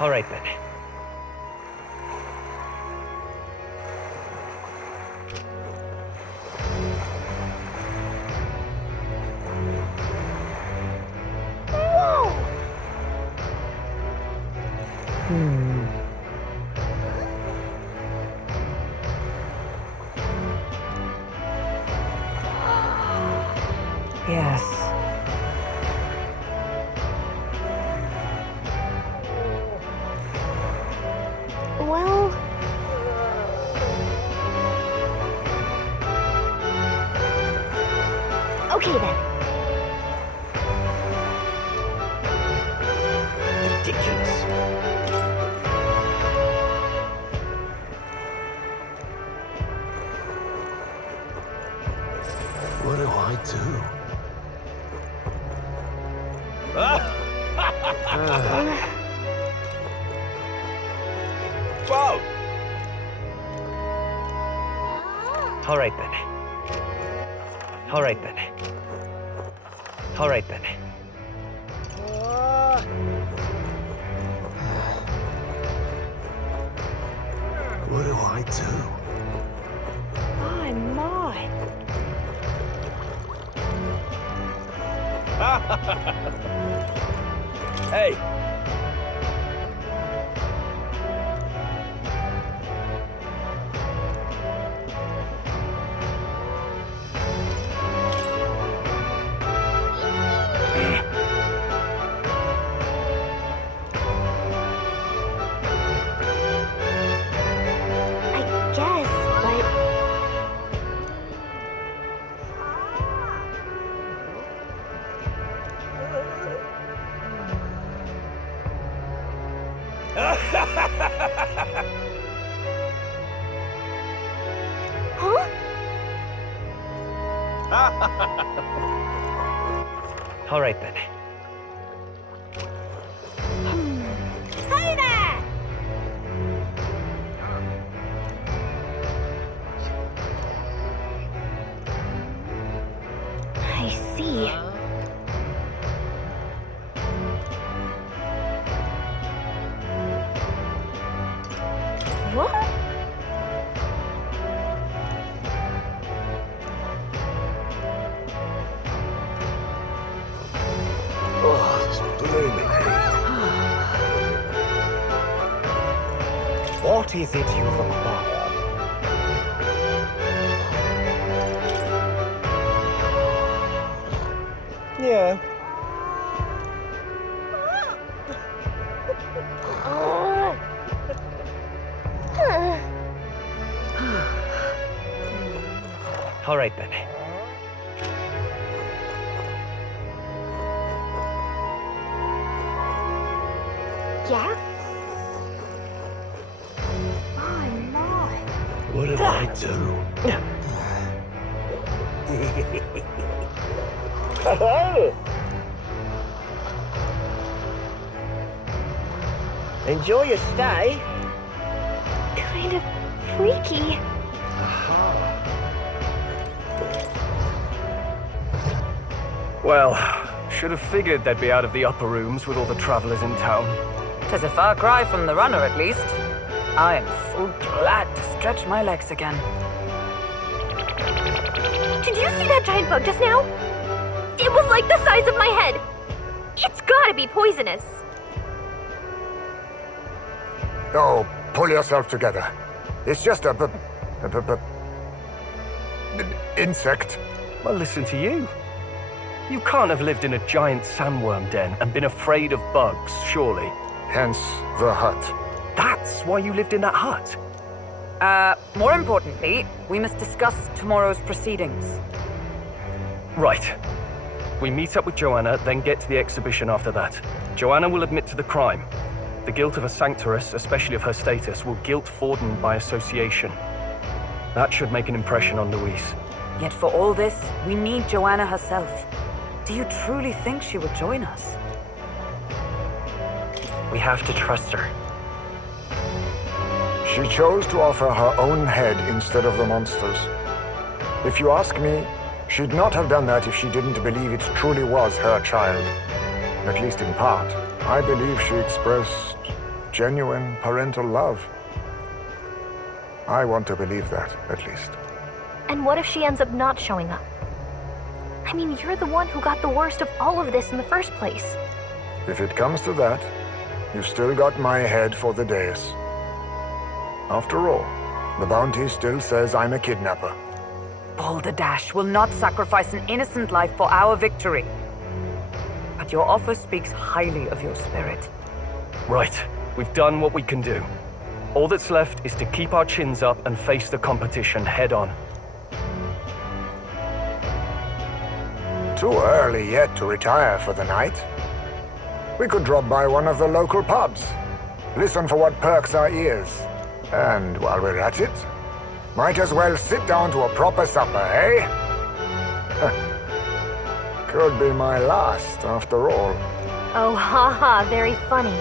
All right then. Yes. Well... Okay then. Ridiculous. What do I do? Whoa! All right then. All right then. All right then. What do I do? My, my. Hey! I guess, but... Huh? All right then. Hey there! I see. What? Oh, this blooming heat. What is it you require? Yeah. All right then. Yeah? My, my. What do I do? Enjoy your stay. Kind of freaky. Well, should have figured they'd be out of the upper rooms with all the travelers in town. 'Tis a far cry from the runner, at least. I am so glad to stretch my legs again. Did you see that giant bug just now? It was like the size of my head. It's gotta be poisonous. Oh, pull yourself together. It's just a insect. Well, listen to you. You can't have lived in a giant sandworm den and been afraid of bugs, surely. Hence the hut. That's why you lived in that hut. More importantly, we must discuss tomorrow's proceedings. Right. We meet up with Joanna, then get to the exhibition after that. Joanna will admit to the crime. The guilt of a sanctoress, especially of her status, will guilt Forden by association. That should make an impression on Louise. Yet for all this, we need Joanna herself. Do you truly think she would join us? We have to trust her. She chose to offer her own head instead of the monster's. If you ask me, she'd not have done that if she didn't believe it truly was her child. At least in part. I believe she expressed genuine parental love. I want to believe that, at least. And what if she ends up not showing up? I mean, you're the one who got the worst of all of this in the first place. If it comes to that, you've still got my head for the dais. After all, the bounty still says I'm a kidnapper. Balderdash will not sacrifice an innocent life for our victory. But your offer speaks highly of your spirit. Right, we've done what we can do. All that's left is to keep our chins up and face the competition head on. Too early yet to retire for the night. We could drop by one of the local pubs. Listen for what perks our ears. And while we're at it, might as well sit down to a proper supper, eh? Could be my last, after all. Oh, haha, very funny.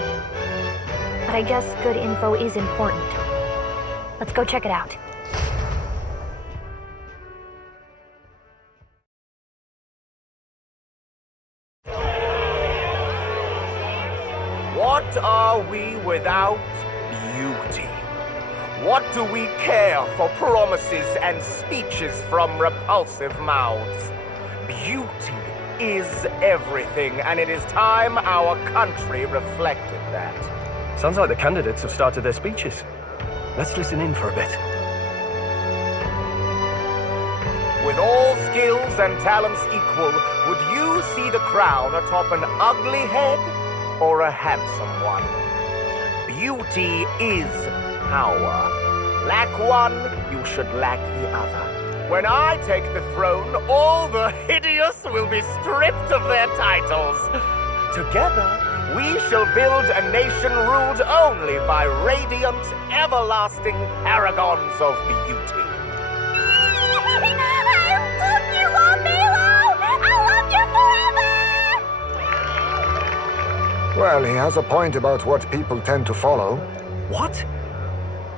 But I guess good info is important. Let's go check it out. What are we without beauty? What do we care for promises and speeches from repulsive mouths? Beauty is everything, and it is time our country reflected that. Sounds like the candidates have started their speeches. Let's listen in for a bit. With all skills and talents equal, would you see the crown atop an ugly head or a handsome one? Beauty is power. Lack one, you should lack the other. When I take the throne, all the hideous will be stripped of their titles. Together, we shall build a nation ruled only by radiant, everlasting paragons of beauty. I love you, Milo! I love you forever! Well, he has a point about what people tend to follow. What?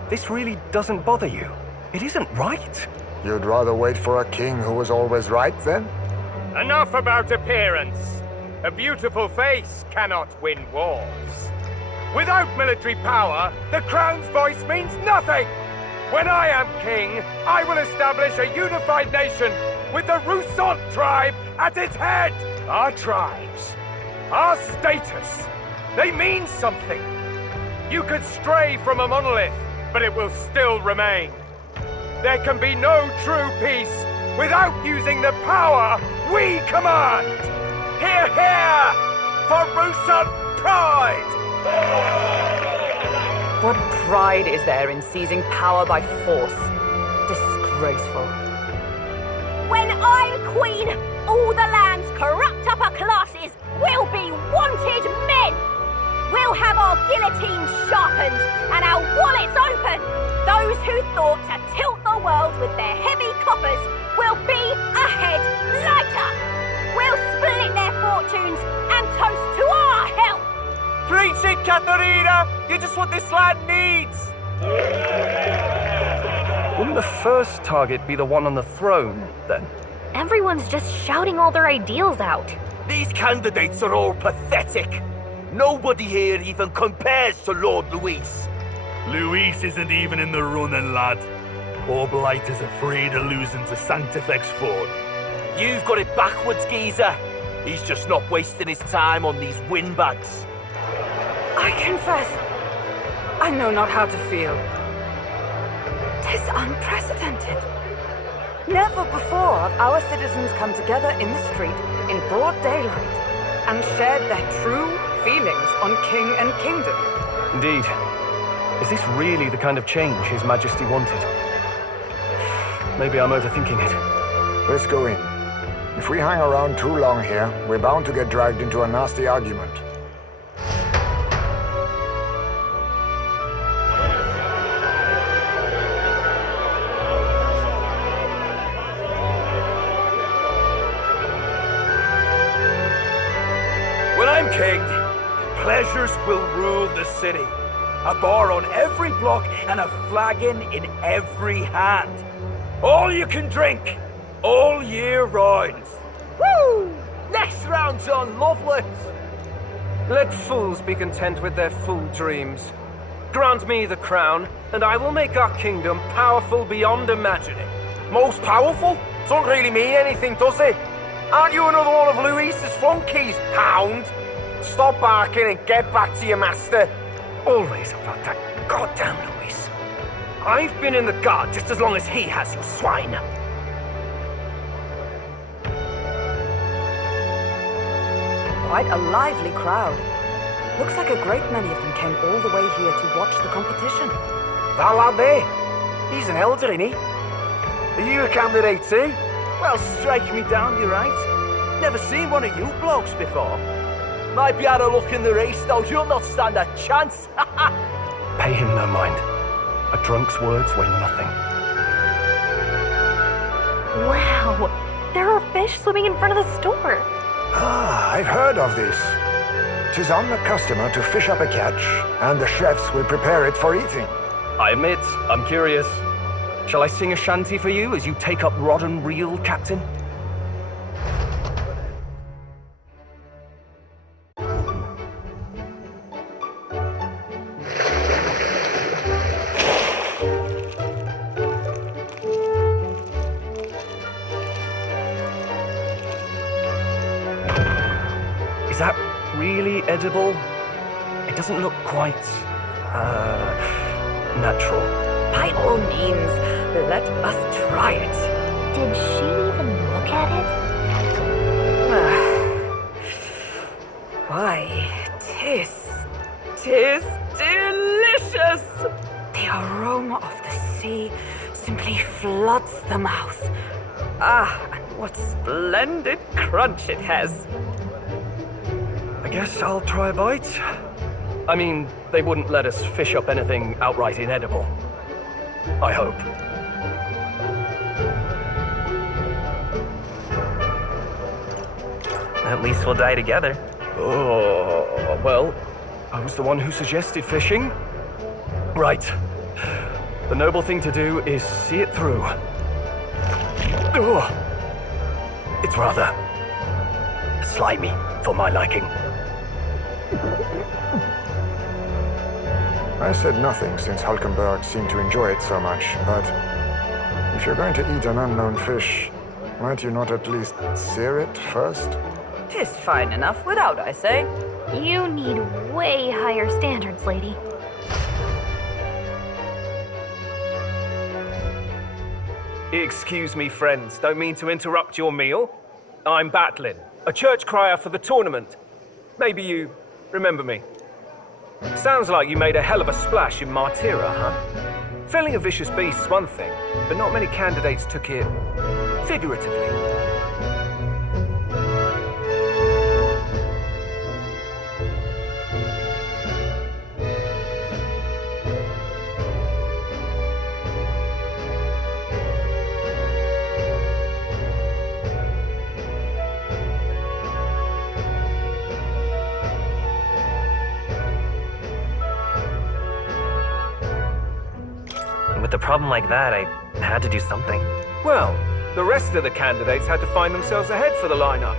This really doesn't bother you? It isn't right. You'd rather wait for a king who was always right, then? Enough about appearance. A beautiful face cannot win wars. Without military power, the crown's voice means nothing. When I am king, I will establish a unified nation with the Rousant tribe at its head. Our tribes, our status, they mean something. You could stray from a monolith, but it will still remain. There can be no true peace without using the power we command. Hear, hear, for Rousant pride! What pride is there in seizing power by force? Disgraceful. When I'm queen, all the land's corrupt upper classes will be wanted men. We'll have our guillotines sharpened and our wallets open. Those who thought to tilt the world with their heavy coffers will be a head lighter. We'll split their fortunes and toast to our health. Preach it, Katharina! You're just what this land needs! Wouldn't the first target be the one on the throne, then? Everyone's just shouting all their ideals out. These candidates are all pathetic. Nobody here even compares to Lord Luis. Luis isn't even in the running, lad. Poor Blight is afraid of losing to Sanctifex Ford. You've got it backwards, geezer. He's just not wasting his time on these windbags. I confess, I know not how to feel. 'Tis unprecedented. Never before have our citizens come together in the street in broad daylight and shared their true feelings on king and kingdom. Indeed. Is this really the kind of change His Majesty wanted? Maybe I'm overthinking it. Let's go in. If we hang around too long here, we're bound to get dragged into a nasty argument. When I'm king, pleasures will rule the city. A bar on every block and a flagon in every hand. All you can drink, all year round. Woo! Next round's on Loveless. Let fools be content with their fool dreams. Grant me the crown, and I will make our kingdom powerful beyond imagining. Most powerful? Doesn't really mean anything, does it? Aren't you another one of Luis's flunkies, hound? Stop barking and get back to your master. Always about that goddamn Luis. I've been in the guard just as long as he has, you swine. Quite a lively crowd. Looks like a great many of them came all the way here to watch the competition. That lad there, he's an elder, isn't he? Are you a candidate too? Well, strike me down, you're right. Never seen one of you blokes before. Might be out of luck in the race, though. You'll not stand a chance. Pay him no mind. A drunk's words weigh nothing. Wow, there are fish swimming in front of the store. Ah, I've heard of this. 'Tis on the customer to fish up a catch, and the chefs will prepare it for eating. I admit, I'm curious. Shall I sing a shanty for you as you take up rod and reel, Captain? Is that really edible? It doesn't look quite, natural. By all means, let us try it. Did she even look at it? Why, tis delicious! The aroma of the sea simply floods the mouth. Ah, and what splendid crunch it has. I guess I'll try a bite. I mean, they wouldn't let us fish up anything outright inedible. I hope. At least we'll die together. Oh, well, I was the one who suggested fishing. Right. The noble thing to do is see it through. Oh, it's rather slimy for my liking. I said nothing since Hulkenberg seemed to enjoy it so much, but if you're going to eat an unknown fish, might you not at least sear it first? 'Tis fine enough without, I say. You need way higher standards, lady. Excuse me, friends. Don't mean to interrupt your meal. I'm Batlin, a church crier for the tournament. Maybe you remember me. Sounds like you made a hell of a splash in Martira, huh? Felling a vicious beast's one thing, but not many candidates took it figuratively. With a problem like that, I had to do something. Well, the rest of the candidates had to find themselves ahead for the lineup.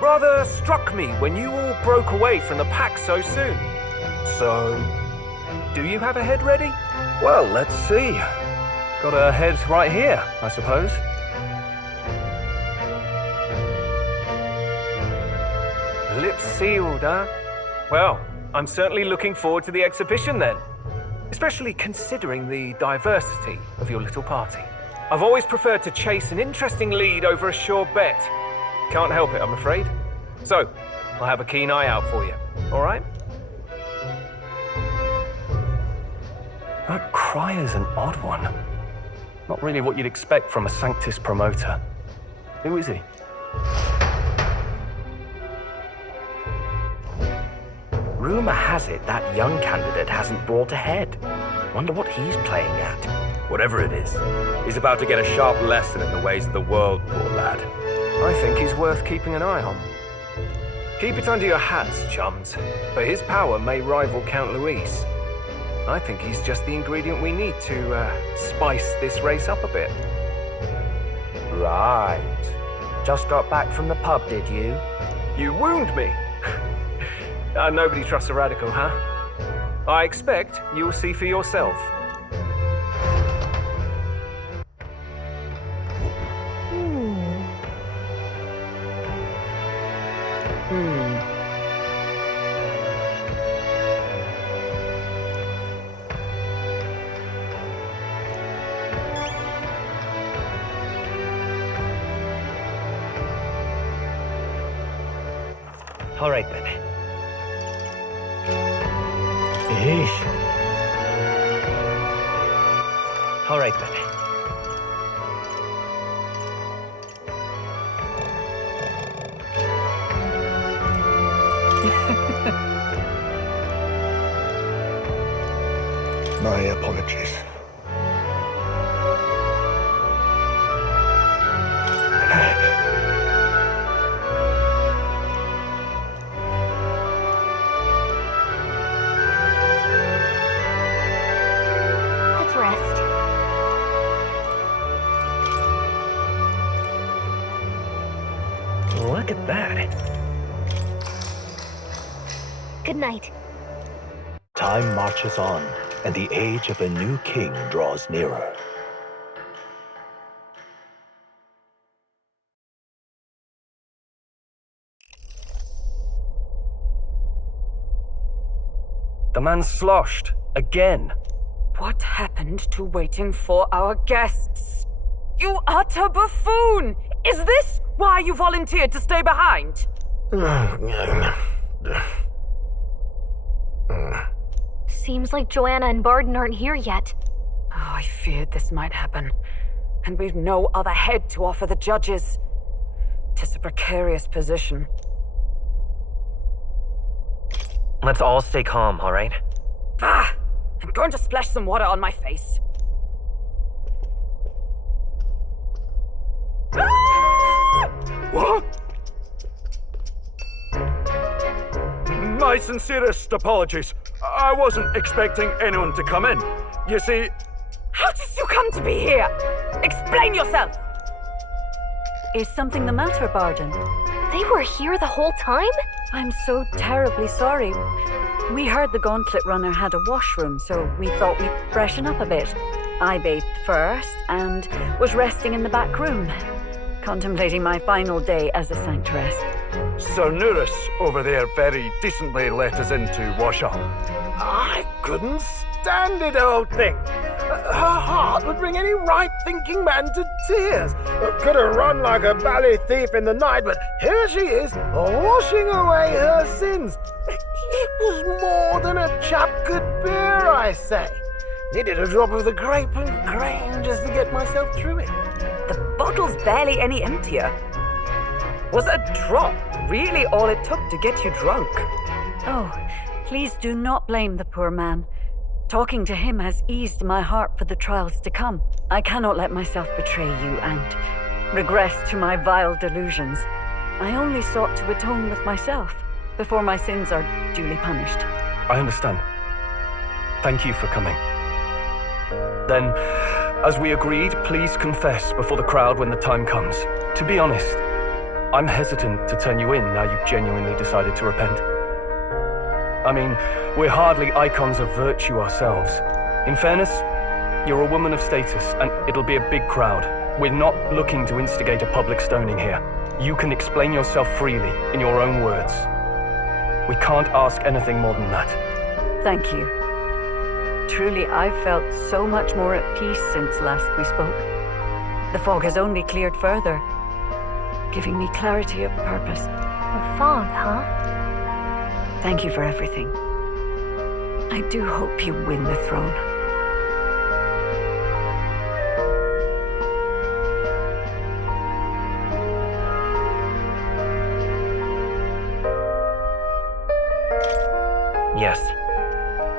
Rather struck me when you all broke away from the pack so soon. So, do you have a head ready? Well, let's see. Got a head right here, I suppose. Lips sealed, huh? Well, I'm certainly looking forward to the exhibition then. Especially considering the diversity of your little party. I've always preferred to chase an interesting lead over a sure bet. Can't help it, I'm afraid. So, I'll have a keen eye out for you, all right? That crier's an odd one. Not really what you'd expect from a Sanctus promoter. Who is he? Rumor has it that young candidate hasn't brought ahead. Wonder what he's playing at. Whatever it is, he's about to get a sharp lesson in the ways of the world, poor lad. I think he's worth keeping an eye on. Keep it under your hats, chums, for his power may rival Count Luis. I think he's just the ingredient we need to spice this race up a bit. Right. Just got back from the pub, did you? You wound me. Nobody trusts a radical, huh? I expect you'll see for yourself. All right, then. Eesh. All right, then. My apologies. Let's rest. Look at that. Good night. Time marches on, and the age of a new king draws nearer. The man's sloshed. Again. What happened to waiting for our guests? You utter buffoon! Is this why you volunteered to stay behind? Seems like Joanna and Barden aren't here yet. Oh, I feared this might happen. And we've no other head to offer the judges. 'Tis a precarious position. Let's all stay calm, all right? Ah! I'm going to splash some water on my face. Ah! What? My sincerest apologies. I wasn't expecting anyone to come in. You see... How did you come to be here? Explain yourself! Is something the matter, Barden? They were here the whole time? I'm so terribly sorry. We heard the Gauntlet Runner had a washroom, so we thought we'd freshen up a bit. I bathed first and was resting in the back room, contemplating my final day as a sanctress. Sir Nuris over there very decently let us in to wash up. I couldn't stand it, old thing. Her heart would bring any right-thinking man to tears. Could have run like a bally thief in the night, but here she is, washing away her sins. It was more than a chap could bear, I say. Needed a drop of the grape and grain just to get myself through it. The bottle's barely any emptier. Was a drop really all it took to get you drunk? Oh, please do not blame the poor man. Talking to him has eased my heart for the trials to come. I cannot let myself betray you and regress to my vile delusions. I only sought to atone with myself before my sins are duly punished. I understand. Thank you for coming. Then, as we agreed, please confess before the crowd when the time comes. To be honest, I'm hesitant to turn you in now you've genuinely decided to repent. I mean, we're hardly icons of virtue ourselves. In fairness, you're a woman of status, and it'll be a big crowd. We're not looking to instigate a public stoning here. You can explain yourself freely, in your own words. We can't ask anything more than that. Thank you. Truly, I've felt so much more at peace since last we spoke. The fog has only cleared further, giving me clarity of purpose. The fog, huh? Thank you for everything. I do hope you win the throne. Yes,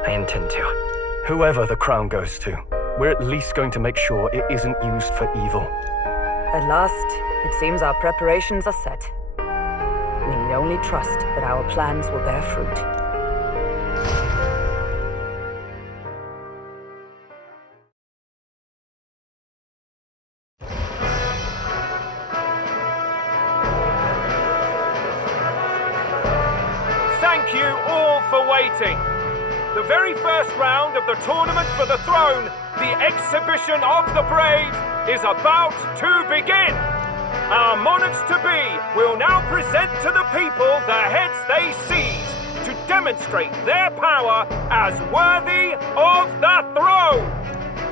I intend to. Whoever the crown goes to, we're at least going to make sure it isn't used for evil. At last, it seems our preparations are set. We need only trust that our plans will bear fruit. Thank you all for waiting. the very first round of the tournament for the throne, the exhibition of the brave, is about to begin. Our monarchs-to-be will now present to the people the heads they seized to demonstrate their power as worthy of the throne.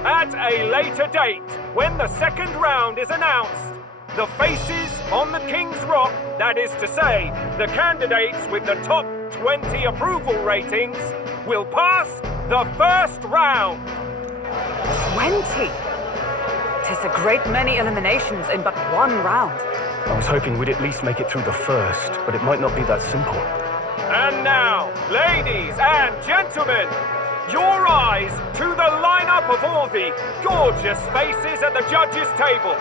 At a later date, when the second round is announced, the faces on the King's Rock, that is to say, the candidates with the top 20 approval ratings, will pass the first round. 20? 'Tis a great many eliminations in but one round. I was hoping we'd at least make it through the first, but it might not be that simple. And now, ladies and gentlemen, your eyes to the lineup of all the gorgeous faces at the judges' table,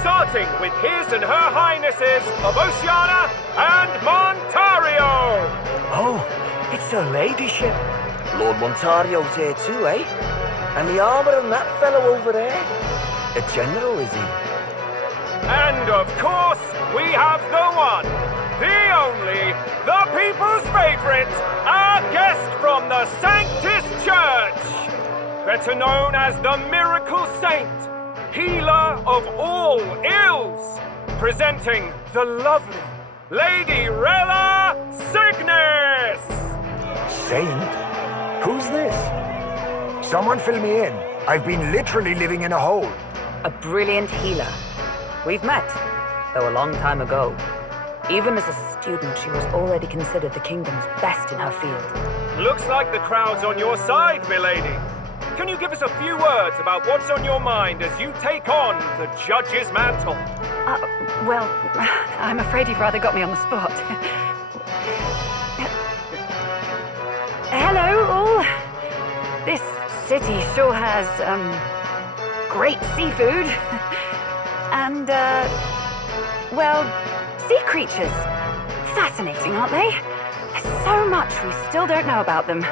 starting with His and Her Highnesses of Oceania and Montario. Oh, it's her ladyship. Lord Montario's here too, eh? And the armor on that fellow over there? A general, is he? And of course, we have the one, the only, the people's favorite, our guest from the Sanctus Church, better known as the Miracle Saint, healer of all ills, presenting the lovely Lady Rella Cygnus! Saint? Who's this? Someone fill me in. I've been literally living in a hole. A brilliant healer. We've met, though a long time ago. Even as a student, she was already considered the kingdom's best in her field. Looks like the crowd's on your side, milady. Can you give us a few words about what's on your mind as you take on the judge's mantle? Well, I'm afraid you've rather got me on the spot. Hello, all. This city sure has, great seafood. And, well, sea creatures. Fascinating, aren't they? There's so much we still don't know about them.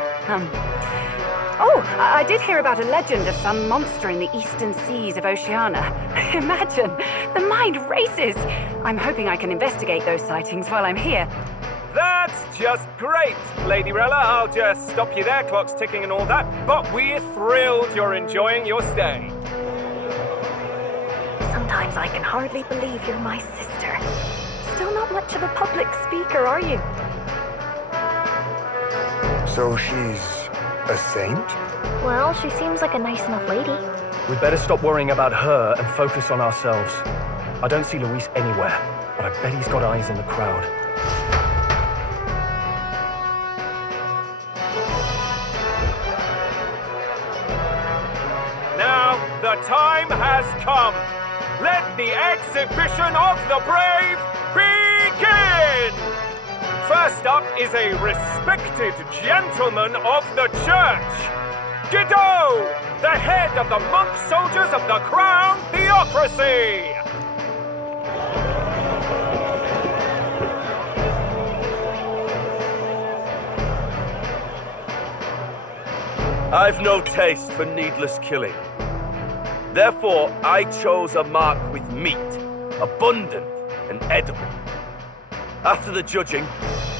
I did hear about a legend of some monster in the eastern seas of Oceania. Imagine, the mind races. I'm hoping I can investigate those sightings while I'm here. That's just great, Lady Rella. I'll just stop you there, clock's ticking and all that. But we're thrilled you're enjoying your stay. Sometimes I can hardly believe you're my sister. Still not much of a public speaker, are you? So she's a saint? Well, she seems like a nice enough lady. We'd better stop worrying about her and focus on ourselves. I don't see Luis anywhere, but I bet he's got eyes in the crowd. Now, the time has come. Let the exhibition of the brave begin! First up is a respected gentleman of the church, Guido, the head of the monk soldiers of the Crown Theocracy. I've no taste for needless killing. Therefore, I chose a mark with meat, abundant and edible. After the judging,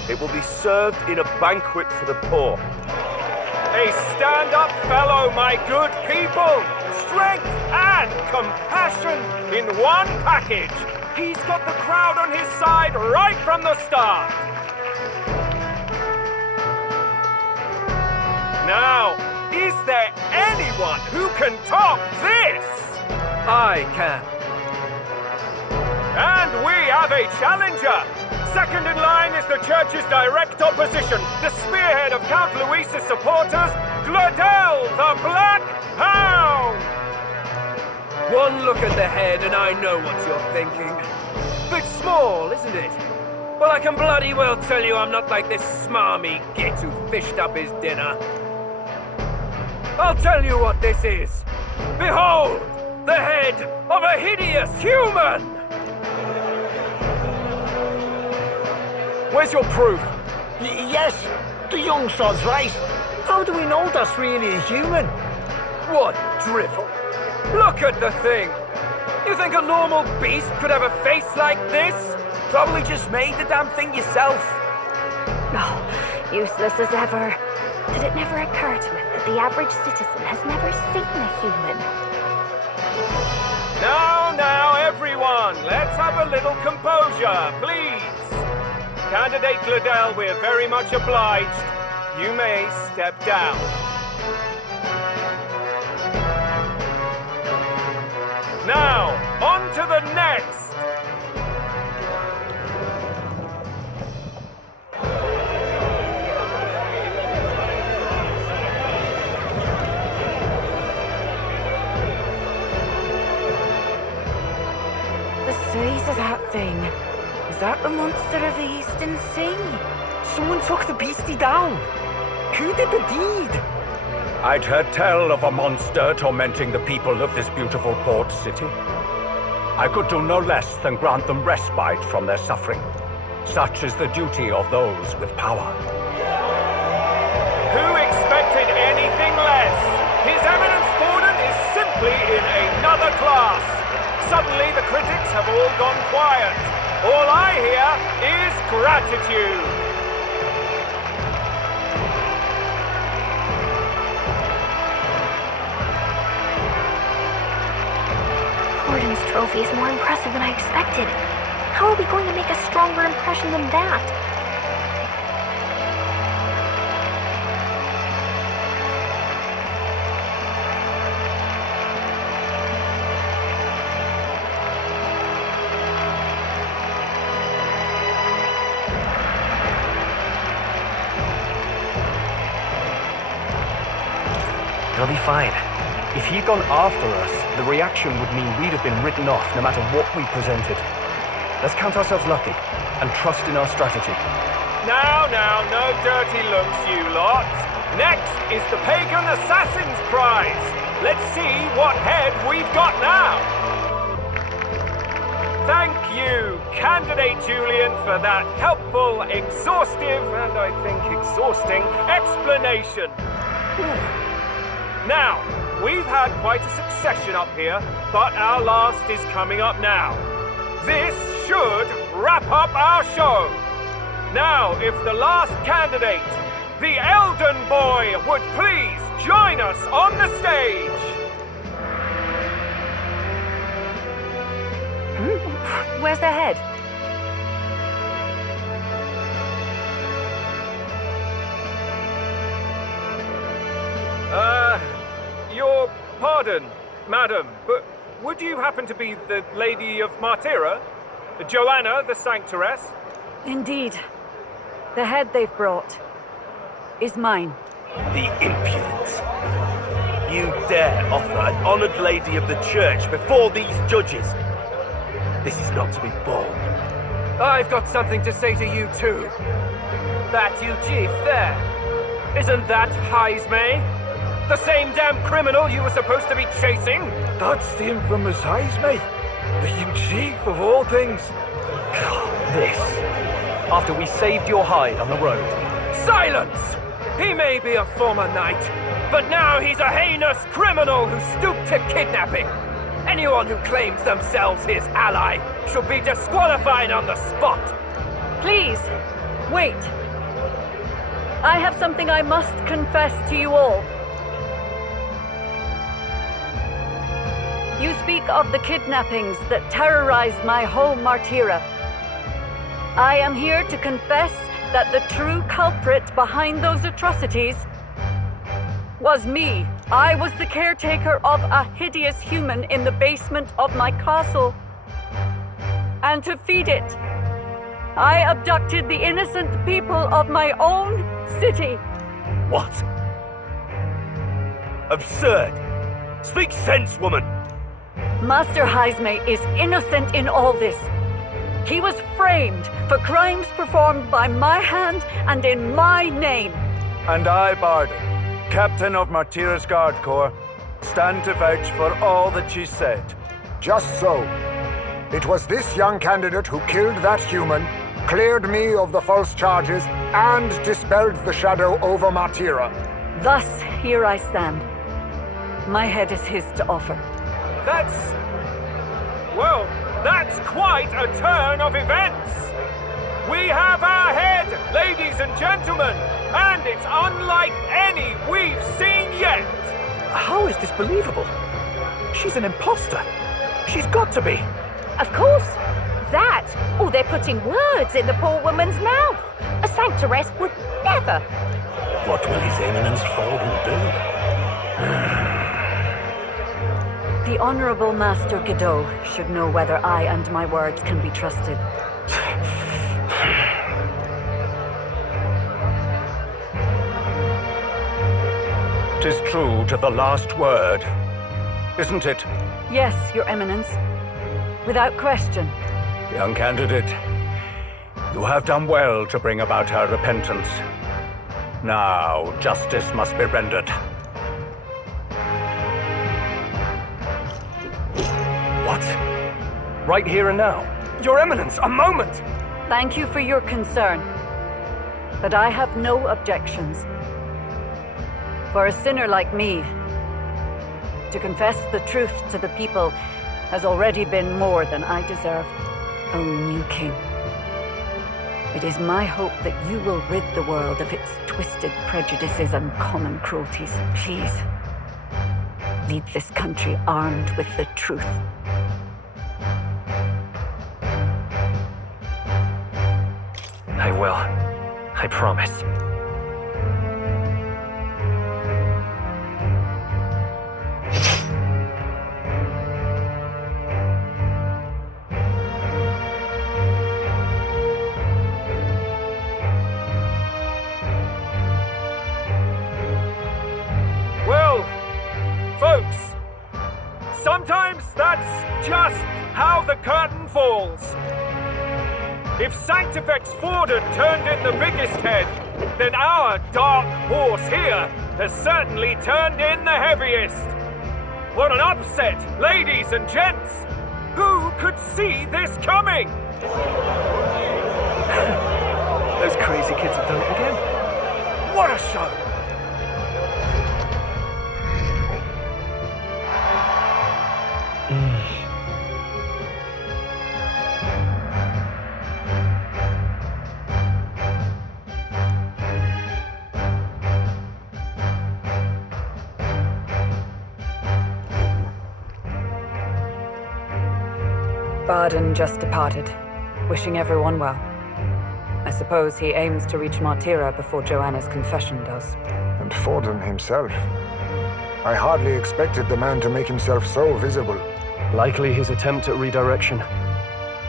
it will be served in a banquet for the poor. A stand-up fellow, my good people! Strength and compassion in one package! He's got the crowd on his side right from the start! Now, is there anyone who can top this? I can. And we have a challenger! Second in line is the church's direct opposition, the spearhead of Count Luis's supporters, Gladel the Black Hound! One look at the head and I know what you're thinking. Bit small, isn't it? Well, I can bloody well tell you I'm not like this smarmy git who fished up his dinner. I'll tell you what this is. Behold, the head of a hideous human! Where's your proof? Yes, the young sod's right. How do we know that's really a human? What drivel! Look at the thing! You think a normal beast could have a face like this? Probably just made the damn thing yourself. Oh, useless as ever. Did it never occur to him that the average citizen has never seen a human? Now, everyone, let's have a little composure, please. Candidate Gladell, we're very much obliged. You may step down. Now, on to the next! The size of that thing. Is that the monster of the Eastern Sea? Someone took the beastie down. Who did the deed? I'd heard tell of a monster tormenting the people of this beautiful port city. I could do no less than grant them respite from their suffering. Such is the duty of those with power. Who expected anything less? His Eminence Forden is simply in another class. Suddenly the critics have all gone quiet. All I hear is gratitude. Forden's trophy is more impressive than I expected. How are we going to make a stronger impression than that? He'll be fine. If he'd gone after us, the reaction would mean we'd have been written off no matter what we presented. Let's count ourselves lucky and trust in our strategy. Now, no dirty looks, you lot. Next is the Pagan Assassin's Prize. Let's see what head we've got now. Thank you, Candidate Julian, for that helpful, exhaustive, and I think exhausting explanation. Now, we've had quite a succession up here, but our last is coming up now. This should wrap up our show. Now, if the last candidate, the Elden Boy, would please join us on the stage. Where's the head? Your pardon, madam, but would you happen to be the Lady of Martira? Joanna, the Sanctoress? Indeed. The head they've brought is mine. The impudence. You dare offer an honored lady of the church before these judges. This is not to be borne. I've got something to say to you too. That you chief there. Isn't that Heismay? The same damn criminal you were supposed to be chasing? That's the infamous Heismay, the huge chief of all things. This, after we saved your hide on the road. Silence! He may be a former knight, but now he's a heinous criminal who stooped to kidnapping. Anyone who claims themselves his ally should be disqualified on the spot. Please, wait. I have something I must confess to you all. You speak of the kidnappings that terrorized my home, Martira. I am here to confess that the true culprit behind those atrocities was me. I was the caretaker of a hideous human in the basement of my castle. And to feed it, I abducted the innocent people of my own city. What? Absurd. Speak sense, woman. Master Heismay is innocent in all this. He was framed for crimes performed by my hand and in my name. And I, Barden, Captain of Martira's Guard Corps, stand to vouch for all that she said. Just so. It was this young candidate who killed that human, cleared me of the false charges, and dispelled the shadow over Martira. Thus, here I stand. My head is his to offer. That's quite a turn of events. We have our head, ladies and gentlemen. and it's unlike any we've seen yet! How is this believable? She's an imposter. She's got to be. Of course. That, or they're putting words in the poor woman's mouth. A sanctoress would never. What will His Eminence Forden do? The Honorable Master Godot should know whether I and my words can be trusted. 'Tis true to the last word, isn't it? Yes, Your Eminence. Without question. Young candidate, you have done well to bring about her repentance. Now, justice must be rendered. What? Right here and now? Your Eminence, a moment! Thank you for your concern. But I have no objections. For a sinner like me, to confess the truth to the people has already been more than I deserve. O new king, it is my hope that you will rid the world of its twisted prejudices and common cruelties. Please, lead this country armed with the truth. I will. I promise. Well, folks, sometimes that's just how the curtain falls. If Sanctifex Forden turned in the biggest head, then our dark horse here has certainly turned in the heaviest. What an upset, ladies and gents! Who could see this coming? Those crazy kids have done it again. What a show! Barden just departed, wishing everyone well. I suppose he aims to reach Martira before Joanna's confession does. And Forden himself. I hardly expected the man to make himself so visible. Likely his attempt at redirection.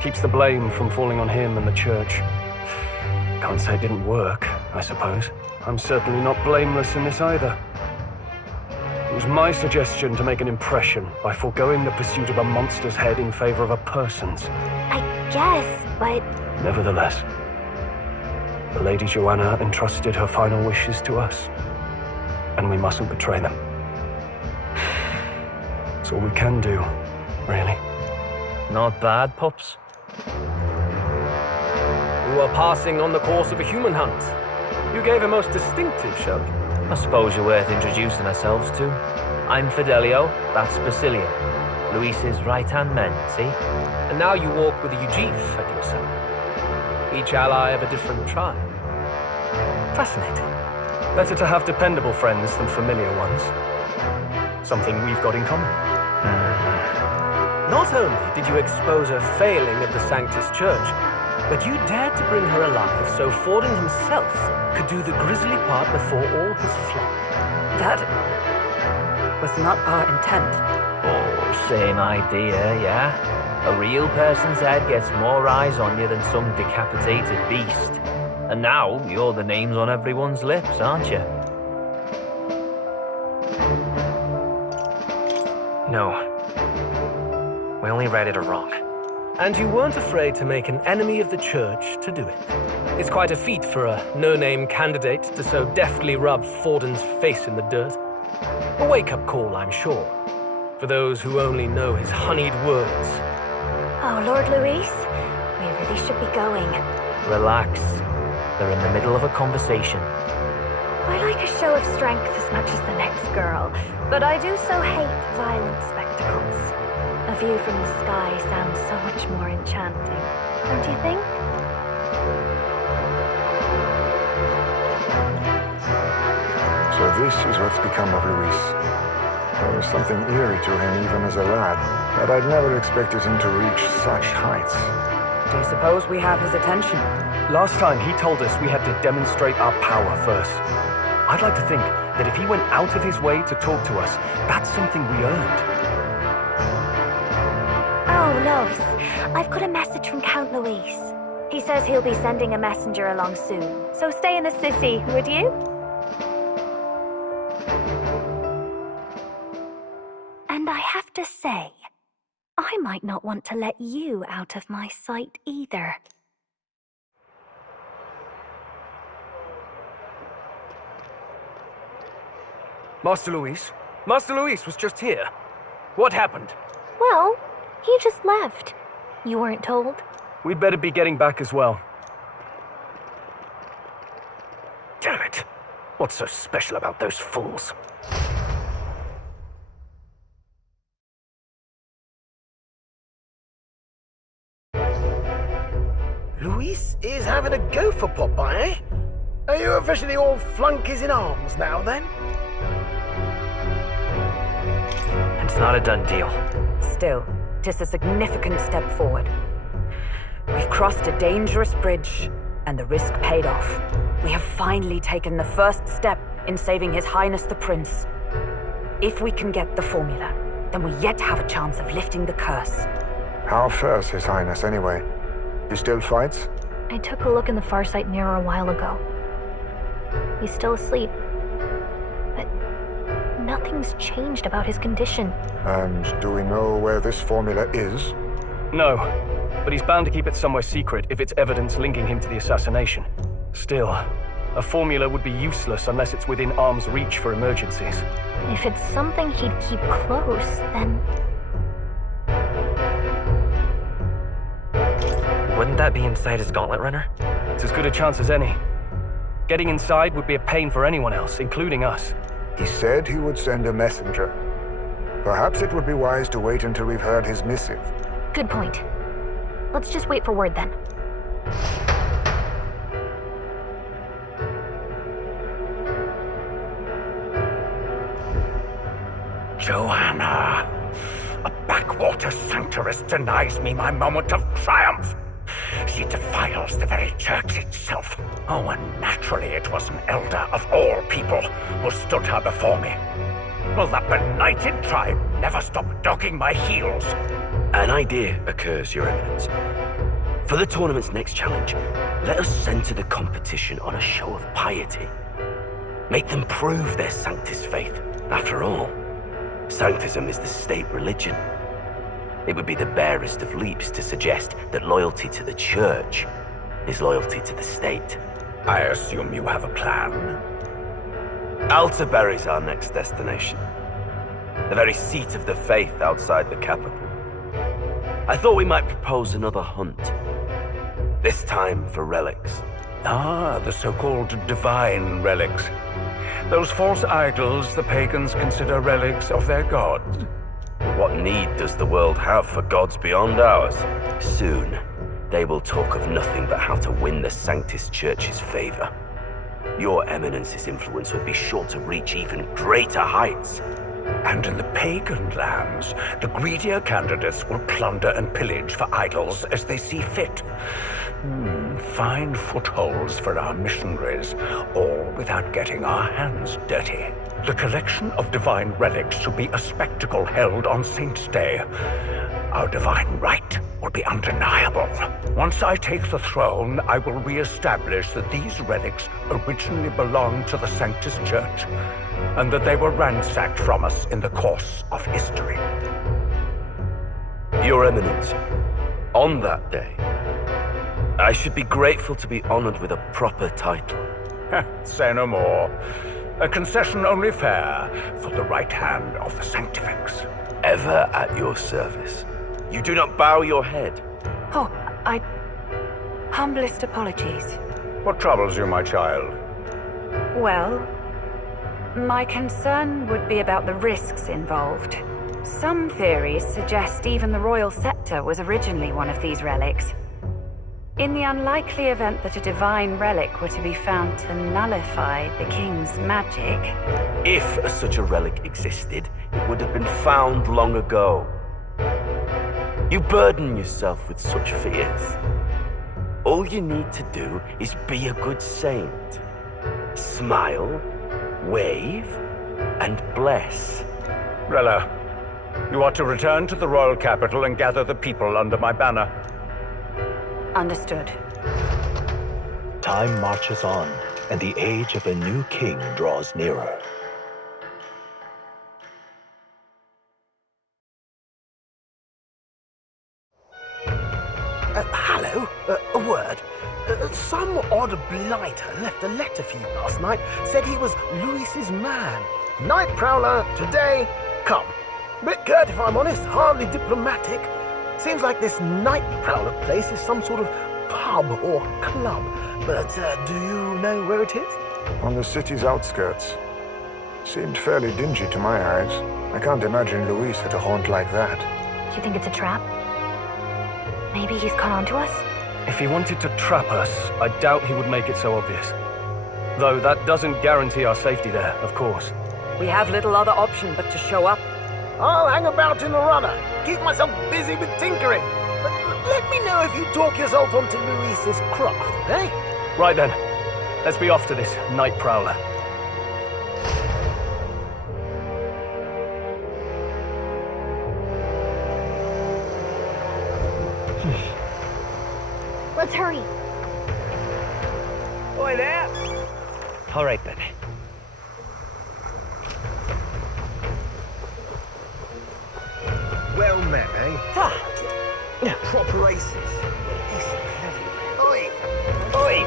Keeps the blame from falling on him and the church. Can't say it didn't work, I suppose. I'm certainly not blameless in this either. It was my suggestion to make an impression by foregoing the pursuit of a monster's head in favor of a person's. I guess, but... Nevertheless, the Lady Joanna entrusted her final wishes to us, and we mustn't betray them. It's all we can do, really. Not bad, pups. You are passing on the course of a human hunt. You gave a most distinctive showing. I suppose you're worth introducing ourselves to. I'm Fidelio, that's Basilia. Luis's right-hand man, see? And now you walk with a Ujif at your side. Each ally of a different tribe. Fascinating. Better to have dependable friends than familiar ones. Something we've got in common. Not only did you expose a failing of the Sanctus Church, but you dared to bring her alive so Forden himself could do the grisly part before all his flock. That was not our intent. Oh, same idea, yeah? A real person's head gets more eyes on you than some decapitated beast. And now, you're the names on everyone's lips, aren't you? No. We only read it wrong. And you weren't afraid to make an enemy of the church to do it. It's quite a feat for a no-name candidate to so deftly rub Forden's face in the dirt. A wake-up call, I'm sure, for those who only know his honeyed words. Oh, Lord Luis, we really should be going. Relax. They're in the middle of a conversation. I like a show of strength as much as the next girl, but I do so hate violent spectacles. A view from the sky sounds so much more enchanting, don't you think? So this is what's become of Luis. There was something eerie to him even as a lad, but I'd never expected him to reach such heights. Do you suppose we have his attention? Last time he told us we had to demonstrate our power first. I'd like to think that if he went out of his way to talk to us, that's something we earned. Oh, loves, I've got a message from Count Luis. He says he'll be sending a messenger along soon, so stay in the city, would you? And I have to say, I might not want to let you out of my sight either. Master Luis was just here. What happened? Well, he just left. You weren't told? We'd better be getting back as well. Damn it! What's so special about those fools? Luis is having a go for Popeye, eh? Are you officially all flunkies in arms now, then? It's not a done deal. Still, tis a significant step forward. We've crossed a dangerous bridge, and the risk paid off. We have finally taken the first step in saving His Highness the Prince. If we can get the formula, then we yet have a chance of lifting the curse. How fares His Highness, anyway? He still fights? I took a look in the Farsight mirror a while ago. He's still asleep. But nothing's changed about his condition. And do we know where this formula is? No, but he's bound to keep it somewhere secret if it's evidence linking him to the assassination. Still, a formula would be useless unless it's within arm's reach for emergencies. If it's something he'd keep close, then... Wouldn't that be inside his gauntlet runner? It's as good a chance as any. Getting inside would be a pain for anyone else, including us. He said he would send a messenger. Perhaps it would be wise to wait until we've heard his missive. Good point. Let's just wait for word then. Joanna! A backwater sanctorist denies me my moment of triumph! She defiles the very church itself. Oh, and naturally it was an Elda of all people who stood her before me. Will that benighted tribe never stop dogging my heels? An idea occurs, Your Eminence. For the tournament's next challenge, let us center the competition on a show of piety. Make them prove their Sanctus faith. After all, Sanctism is the state religion. It would be the barest of leaps to suggest that loyalty to the church is loyalty to the state. I assume you have a plan? Altaberry's our next destination. The very seat of the faith outside the capital. I thought we might propose another hunt. This time for relics. Ah, the so-called divine relics. Those false idols the pagans consider relics of their gods. What need does the world have for gods beyond ours? Soon, they will talk of nothing but how to win the Sanctus Church's favor. Your Eminence's influence would be sure to reach even greater heights. And in the pagan lands, the greedier candidates will plunder and pillage for idols as they see fit. Fine footholds for our missionaries, all without getting our hands dirty. The collection of divine relics should be a spectacle held on Saint's Day. Our divine right will be undeniable. Once I take the throne, I will re-establish that these relics originally belonged to the Sanctus Church, and that they were ransacked from us in the course of history. Your Eminence, on that day, I should be grateful to be honored with a proper title. Say no more. A concession only fair for the right hand of the Sanctifex. Ever at your service. You do not bow your head. Oh, humblest apologies. What troubles you, my child? Well, my concern would be about the risks involved. Some theories suggest even the royal scepter was originally one of these relics. In the unlikely event that a divine relic were to be found to nullify the king's magic... If such a relic existed, it would have been found long ago. You burden yourself with such fears. All you need to do is be a good saint. Smile, wave, and bless. Rella, you are to return to the royal capital and gather the people under my banner. Understood. Time marches on, and the age of a new king draws nearer. Hello, a word. Some odd blighter left a letter for you last night. Said he was Luis's man. Night prowler, today, come. Bit curt if I'm honest, hardly diplomatic. Seems like this night prowler place is some sort of pub or club. But do you know where it is? On the city's outskirts. Seemed fairly dingy to my eyes. I can't imagine Luis at a haunt like that. You think it's a trap? Maybe he's caught on to us? If he wanted to trap us, I doubt he would make it so obvious. Though that doesn't guarantee our safety there, of course. We have little other option but to show up. I'll hang about in the runner. Keep myself busy with tinkering. But let me know if you talk yourself onto Luis's craft, eh? Right then. Let's be off to this night prowler. Let's hurry. Boy there. All right then. Well met, eh? Proper aces. Oi! Oi!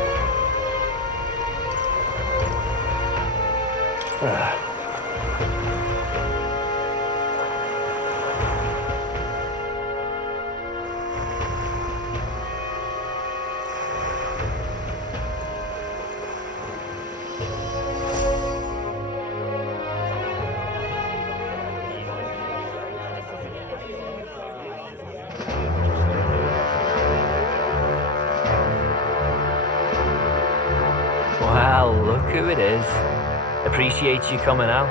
Well, look who it is. Appreciate you coming out.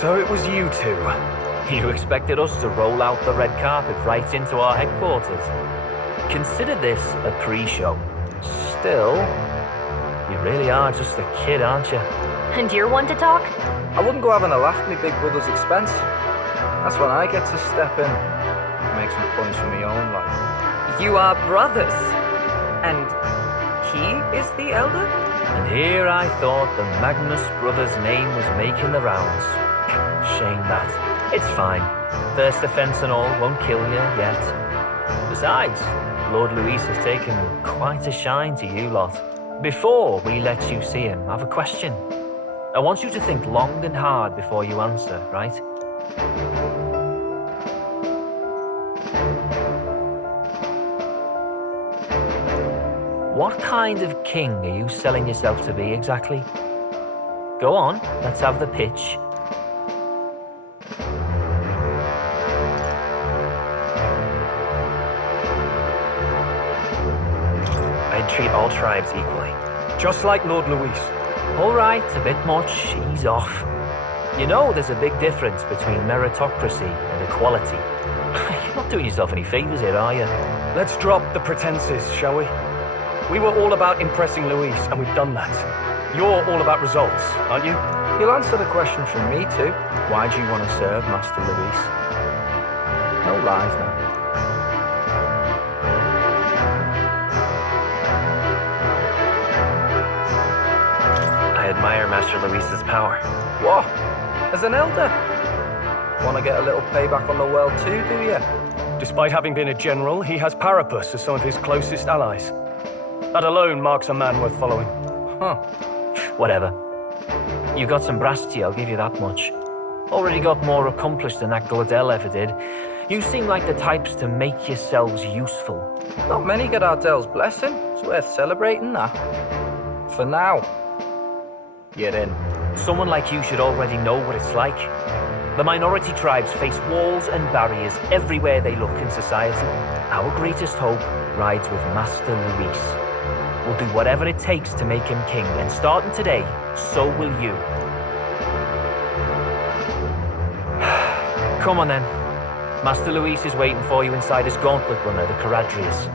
So it was you two. You expected us to roll out the red carpet right into our headquarters. Consider this a pre-show. Still, you really are just a kid, aren't you? And you're one to talk? I wouldn't go having a laugh at my big brother's expense. That's when I get to step in, make some points for my own life. You are brothers. And he is the elder? And here I thought the Magnus brothers' name was making the rounds. Shame that. It's fine. First offense and all won't kill you yet. Besides, Lord Luis has taken quite a shine to you lot. Before we let you see him, I have a question. I want you to think long and hard before you answer, right? What kind of king are you selling yourself to be exactly? Go on, let's have the pitch. I'd treat all tribes equally. Just like Lord Luis. All right, a bit much, ease off. You know there's a big difference between meritocracy and equality. You're not doing yourself any favors here, are you? Let's drop the pretenses, shall we? We were all about impressing Luis, and we've done that. You're all about results, aren't you? You'll answer the question from me too. Why do you want to serve Master Luis? No lies now. I admire Master Luis's power. What? As an elder? Want to get a little payback on the world too, do you? Despite having been a general, he has Parapus as some of his closest allies. That alone marks a man worth following. Huh. Whatever. You got some brass to you, I'll give you that much. Already got more accomplished than that Gladell ever did. You seem like the types to make yourselves useful. Not many get Ardell's blessing. It's worth celebrating that. For now. You're in. Someone like you should already know what it's like. The minority tribes face walls and barriers everywhere they look in society. Our greatest hope rides with Master Luis. We'll do whatever it takes to make him king, and starting today, so will you. Come on then. Master Luis is waiting for you inside his gauntlet runner, the Caradrius.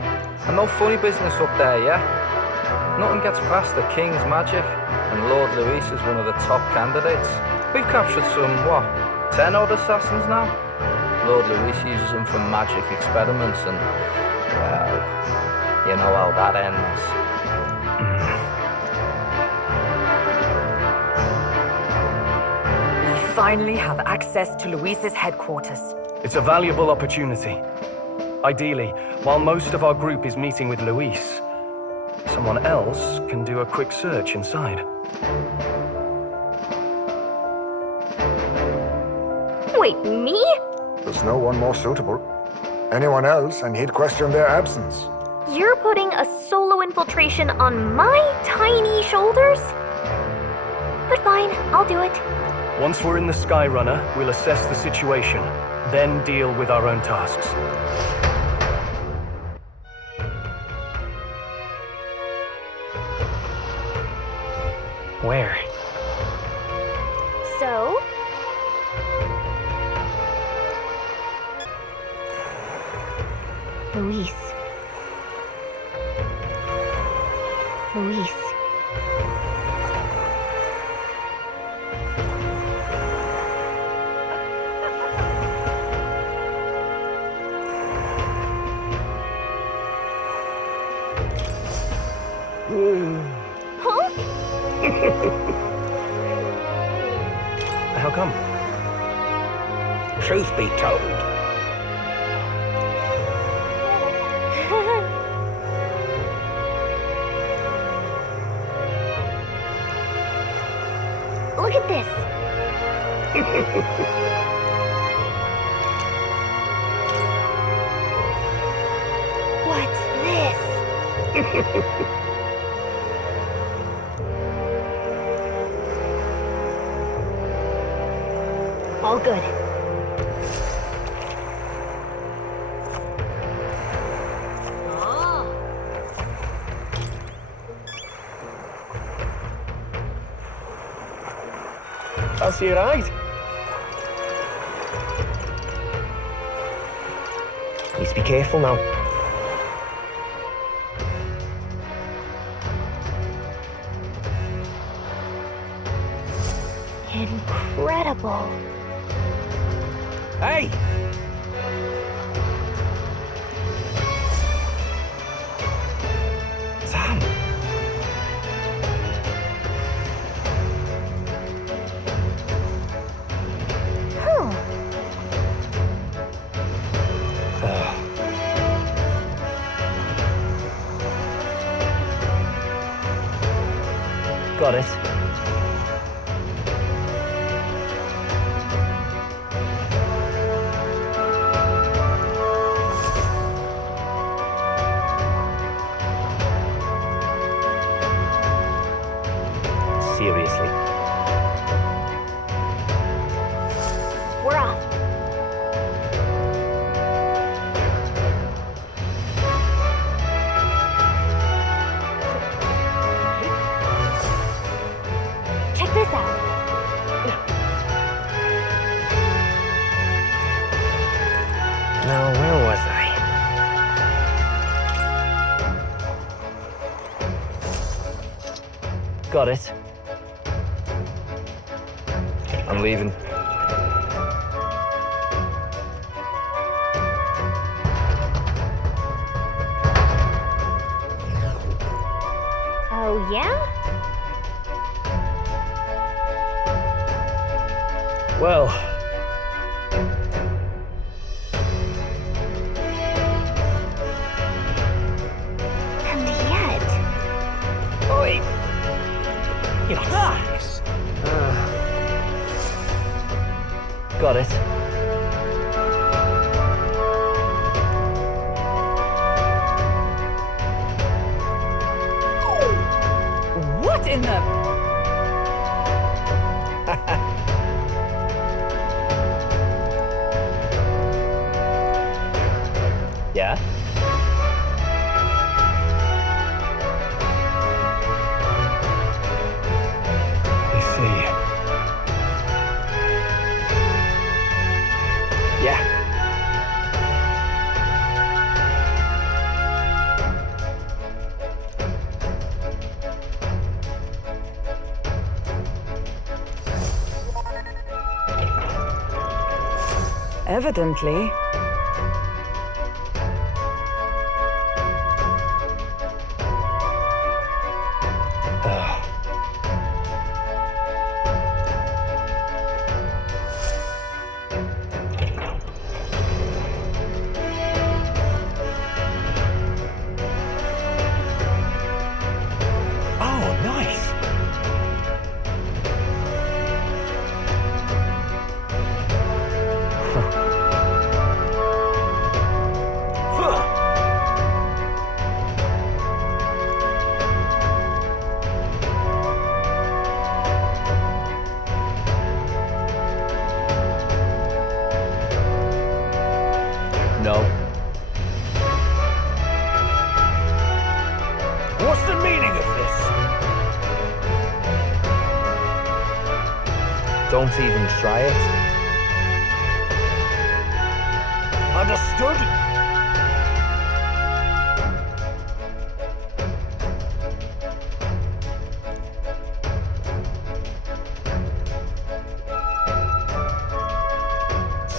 And no funny business up there, yeah? Nothing gets past the King's magic, and Lord Luis is one of the top candidates. We've captured some, 10 odd assassins now? Lord Luis uses them for magic experiments, and, well, you know how that ends. We finally have access to Luis's headquarters. It's a valuable opportunity. Ideally, while most of our group is meeting with Luis, someone else can do a quick search inside. Wait, me? There's no one more suitable. Anyone else, and he'd question their absence. You're putting a solo infiltration on my tiny shoulders? But fine, I'll do it. Once we're in the Skyrunner, we'll assess the situation, then deal with our own tasks. Where? So? Luis. Luis. Huh? How come? Truth be told, Look at this. What's this? All good. I'll see you right. Please be careful now. Incredible. Hey! Sam! Got it. Seriously. We're off. Check this out. Now, where was I? Got it. I'm leaving. Oh, yeah? Well, And yet... Oi! You nice. Got it. What in the... Yeah? I see. Yeah. Evidently. Oh, nice. No. What's the meaning of this? Don't even try it. Understood?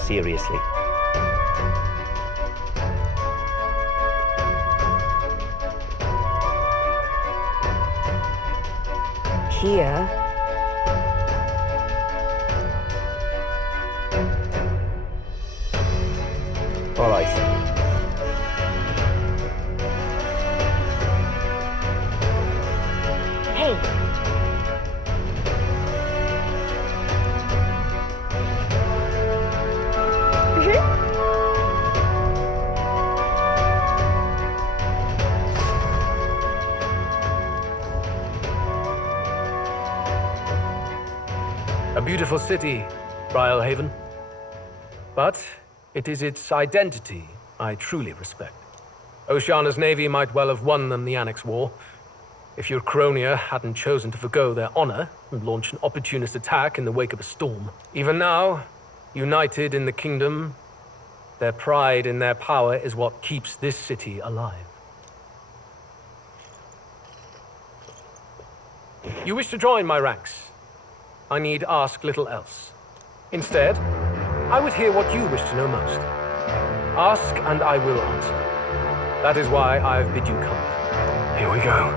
Seriously. Here. All right. Hey. A beautiful city, Briarhaven. But it is its identity I truly respect. Oceania's navy might well have won them the Annex War if Euchronia hadn't chosen to forgo their honor and launch an opportunist attack in the wake of a storm. Even now, united in the kingdom, their pride in their power is what keeps this city alive. You wish to join my ranks. I need ask little else. Instead, I would hear what you wish to know most. Ask and I will answer. That is why I have bid you come. Here we go.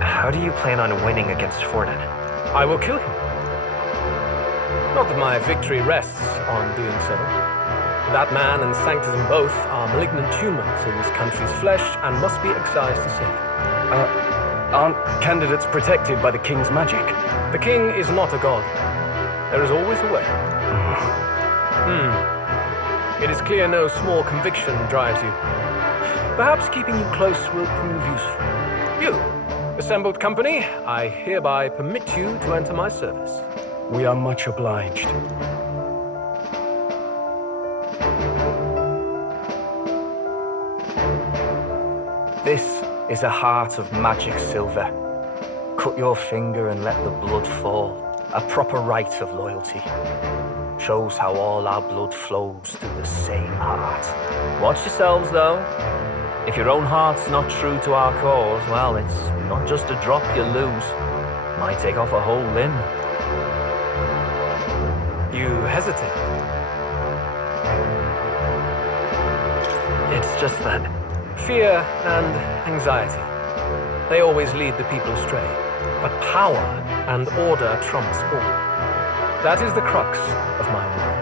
How do you plan on winning against Forden? I will kill him. Not that my victory rests on doing so. That man and Sanctism both are malignant tumors in this country's flesh and must be excised to save it. Aren't candidates protected by the king's magic? The king is not a god. There is always a way. It is clear no small conviction drives you. Perhaps keeping you close will prove useful. You, assembled company, I hereby permit you to enter my service. We are much obliged. This is a heart of magic silver. Cut your finger and let the blood fall. A proper rite of loyalty. Shows how all our blood flows through the same heart. Watch yourselves, though. If your own heart's not true to our cause, well, it's not just a drop you lose. Might take off a whole limb. You hesitate. It's just that fear and anxiety. They always lead the people astray. But power and order trumps all. That is the crux of my work.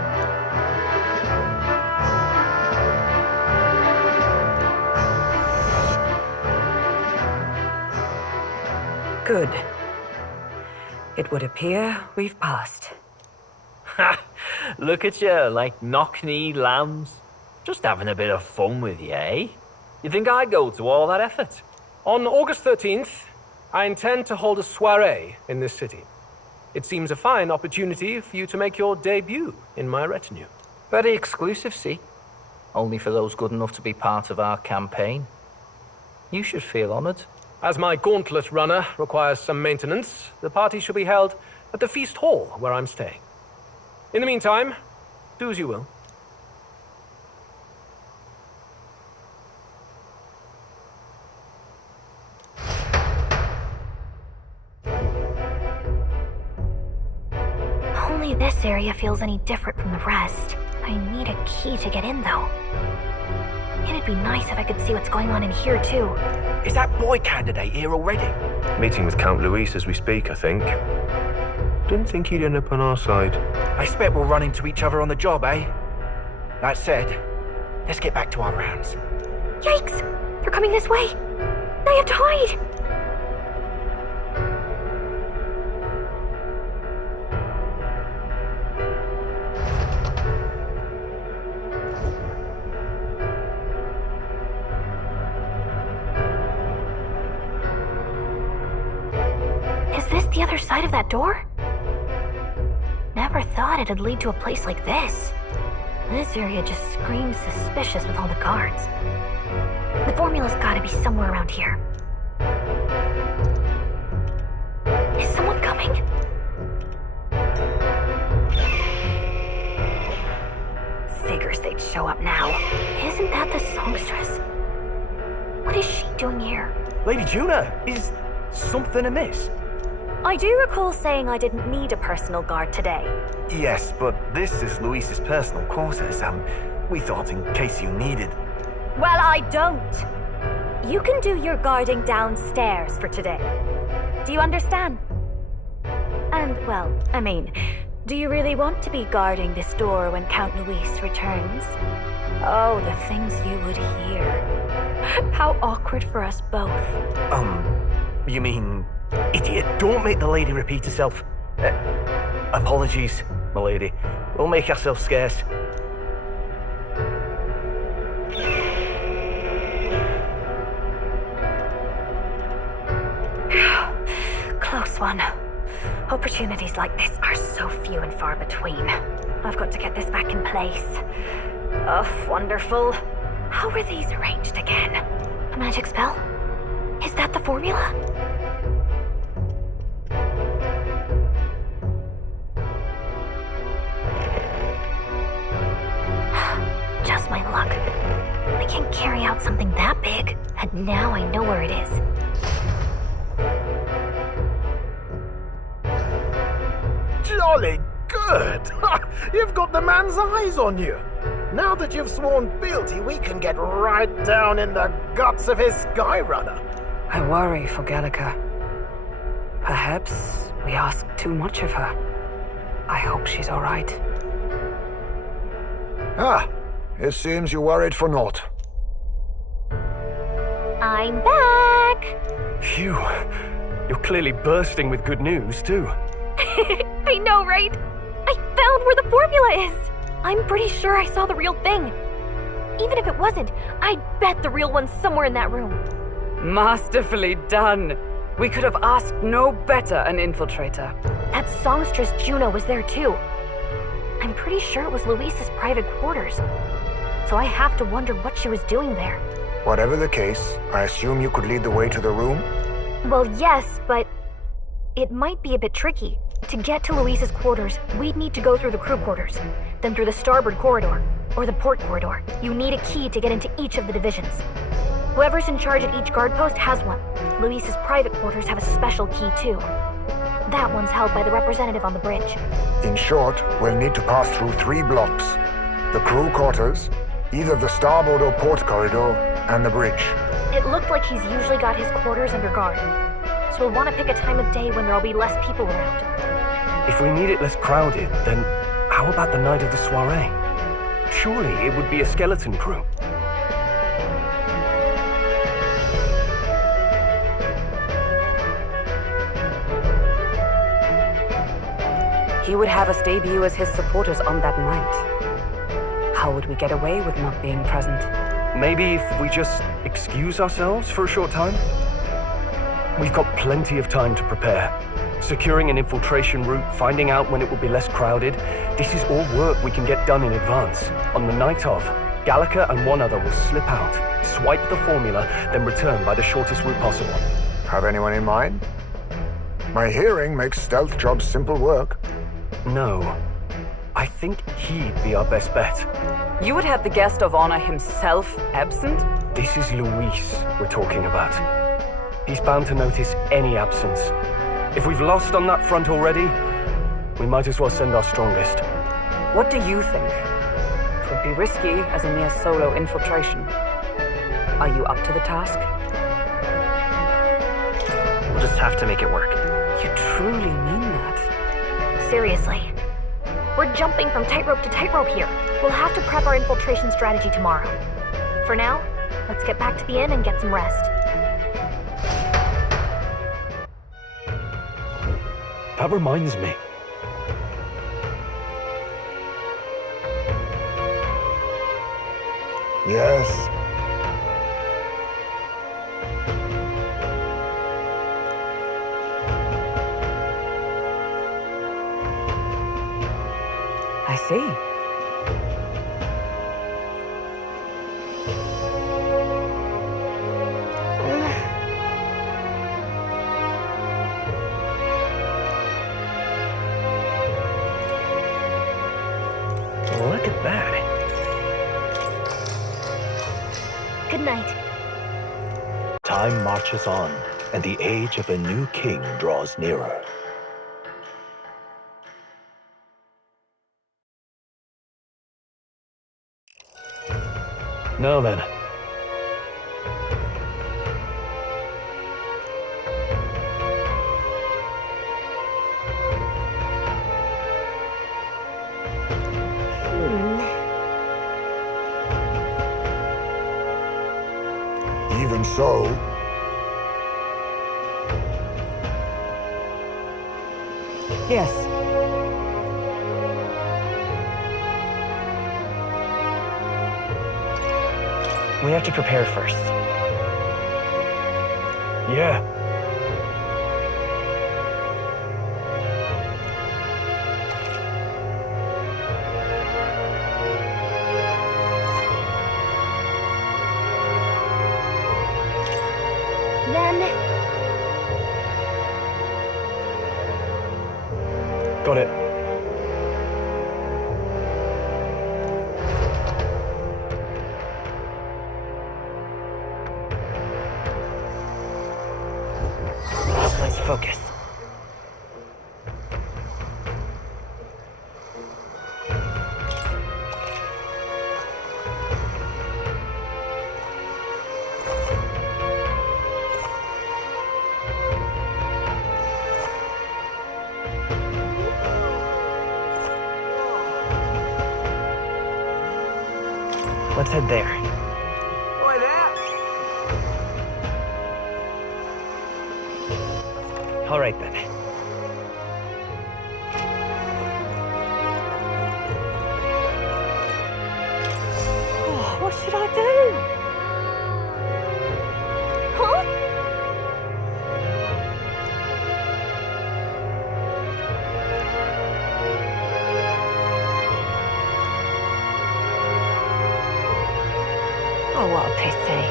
Good. It would appear we've passed. Ha! Look at you, like knock-kneed lambs. Just having a bit of fun with you, eh? You think I'd go to all that effort? On August 13th, I intend to hold a soiree in this city. It seems a fine opportunity for you to make your debut in my retinue. Very exclusive, see? Only for those good enough to be part of our campaign. You should feel honored. As my gauntlet runner requires some maintenance, the party shall be held at the feast hall where I'm staying. In the meantime, do as you will. Only this area feels any different from the rest. I need a key to get in, though. It'd be nice if I could see what's going on in here, too. Is that boy candidate here already? Meeting with Count Luis as we speak, I think. Didn't think he'd end up on our side. I expect we'll run into each other on the job, eh? That said, let's get back to our rounds. Yikes! They're coming this way! They have to hide! Is this the other side of that door? Never thought it'd lead to a place like this. This area just screams suspicious with all the guards. The formula's gotta be somewhere around here. Is someone coming? Figures they'd show up now. Isn't that the songstress? What is she doing here? Lady Juna, is something amiss? I do recall saying I didn't need a personal guard today. Yes, but this is Luis's personal quarters, and we thought in case you needed... Well, I don't. You can do your guarding downstairs for today. Do you understand? And, well, I mean, do you really want to be guarding this door when Count Luis returns? Oh, the things you would hear. How awkward for us both. You mean... Idiot, don't make the lady repeat herself. Apologies, my lady. We'll make ourselves scarce. Close one. Opportunities like this are so few and far between. I've got to get this back in place. Oh, wonderful. How were these arranged again? A magic spell? Is that the formula? Just my luck. I can't carry out something that big, and now I know where it is. Jolly good! You've got the man's eyes on you. Now that you've sworn fealty, we can get right down in the guts of his Skyrunner. I worry for Gallica. Perhaps we ask too much of her. I hope she's all right. Ah, it seems you worried for naught. I'm back! Phew. You're clearly bursting with good news, too. I know, right? I found where the formula is! I'm pretty sure I saw the real thing. Even if it wasn't, I'd bet the real one's somewhere in that room. Masterfully done. We could have asked no better an infiltrator. That songstress Juno was there too. I'm pretty sure it was Luis's private quarters. So I have to wonder what she was doing there. Whatever the case, I assume you could lead the way to the room? Well, yes, but it might be a bit tricky. To get to Luis's quarters, we'd need to go through the crew quarters, then through the starboard corridor, or the port corridor. You need a key to get into each of the divisions. Whoever's in charge at each guard post has one. Luis's private quarters have a special key too. That one's held by the representative on the bridge. In short, we'll need to pass through 3 blocks. The crew quarters, either the starboard or port corridor, and the bridge. It looked like he's usually got his quarters under guard. So we'll want to pick a time of day when there'll be less people around. If we need it less crowded, then how about the night of the soiree? Surely it would be a skeleton crew. He would have us debut as his supporters on that night. How would we get away with not being present? Maybe if we just excuse ourselves for a short time? We've got plenty of time to prepare. Securing an infiltration route, finding out when it will be less crowded, this is all work we can get done in advance. On the night of, Gallica and one other will slip out, swipe the formula, then return by the shortest route possible. Have anyone in mind? My hearing makes stealth jobs simple work. No. I think he'd be our best bet. You would have the guest of honor himself absent? This is Luis we're talking about. He's bound to notice any absence. If we've lost on that front already, we might as well send our strongest. What do you think? It would be risky as a mere solo infiltration. Are you up to the task? We'll just have to make it work. You truly mean that? Seriously. We're jumping from tightrope to tightrope here. We'll have to prep our infiltration strategy tomorrow. For now, let's get back to the inn and get some rest. That reminds me. Yes. I see. Look at that. Good night. Time marches on, and the age of a new king draws nearer. Now then. Even so, Yes. We have to prepare first. Yeah. Then, Got it. Let's focus. Let's head there. Boy, there! All right then. oh, what should I do? Huh? Oh, what a pity.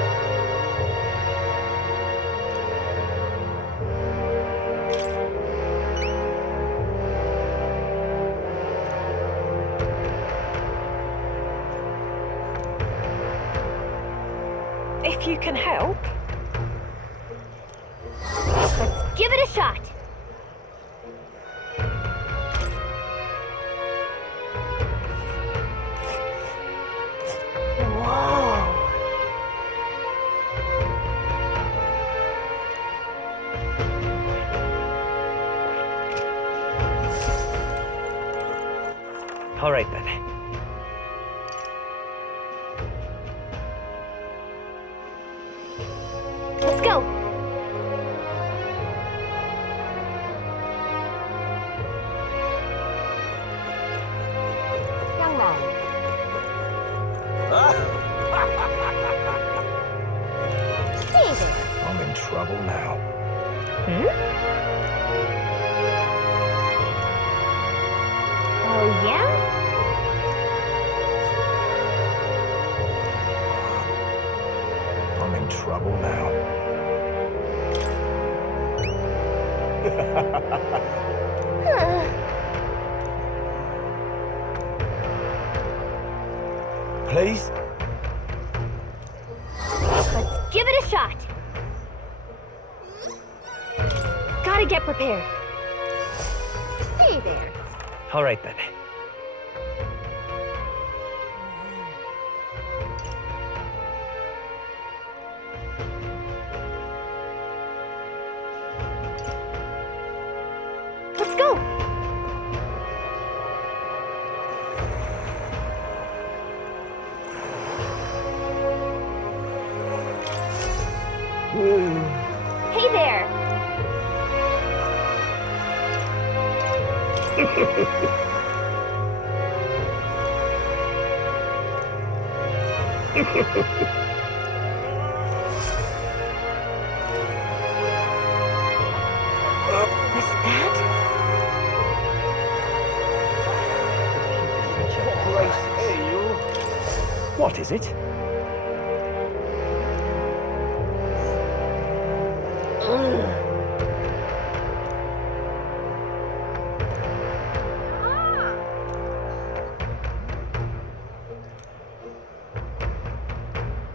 If you can help, let's give it a shot. Whoa. All right then. Let's go. Young man. Easy. I'm in trouble now. Hmm? Oh, yeah? I'm in trouble now. Please? Let's give it a shot. Gotta get prepared. See there. All right then. Let's go. Hey there. What's that? What is it?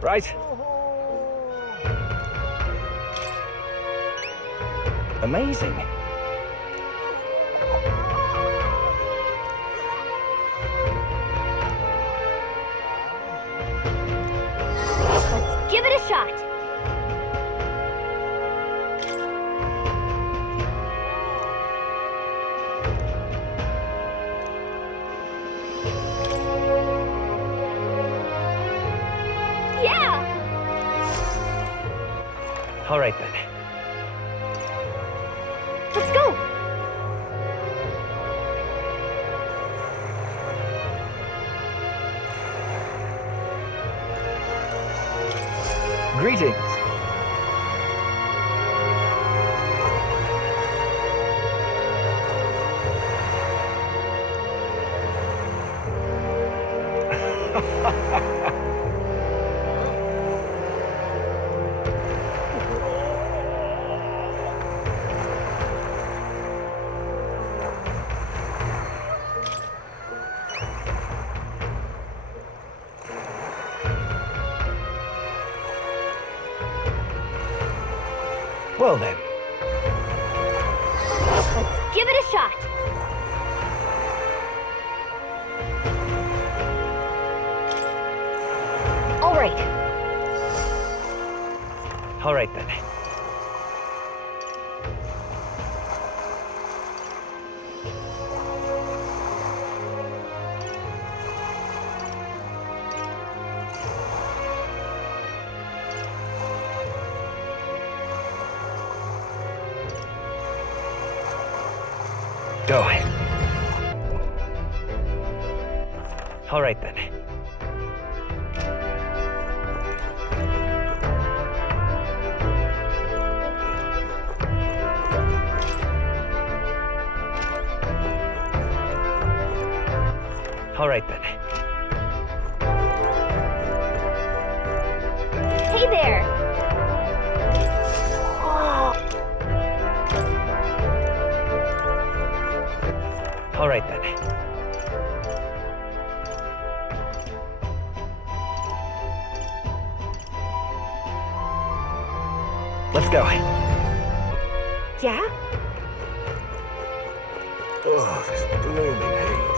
Right. Amazing. Let's give it a shot. Yeah! All right then. Let's go! Greetings. Well then. Let's give it a shot. All right. All right then. Go. All right then. All right then. Hey there. All right then. Let's go. Yeah? Oh, this blooming heat.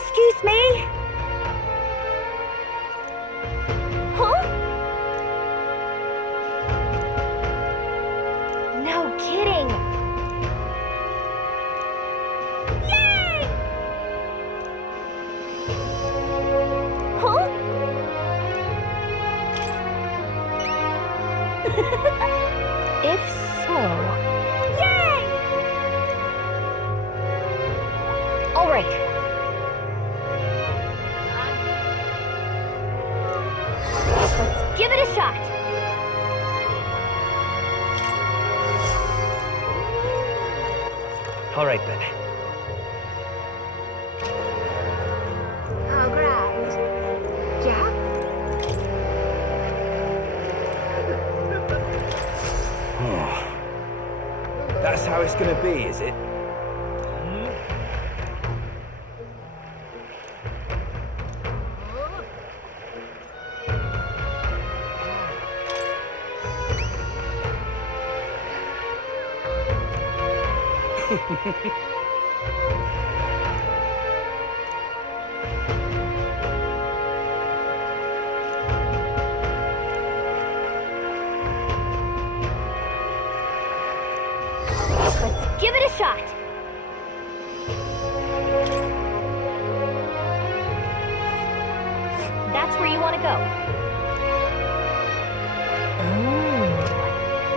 Excuse me? Huh? No kidding. Yay! Huh? If so... Yay! All right. All right then. Oh, grand. Yeah? That's how it's gonna be, is it? Let's give it a shot. That's where you want to go.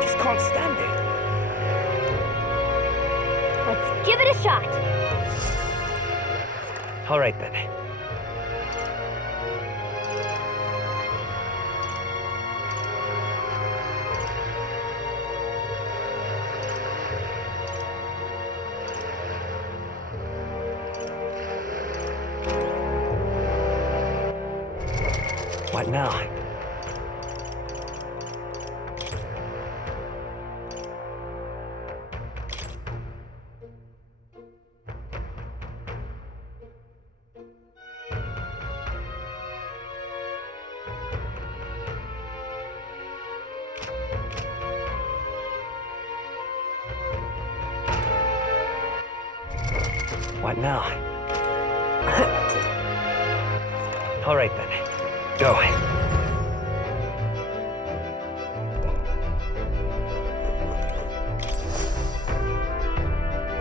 Just can't stand it. Let's give it a shot. All right then. What now? What now? All right then. Go.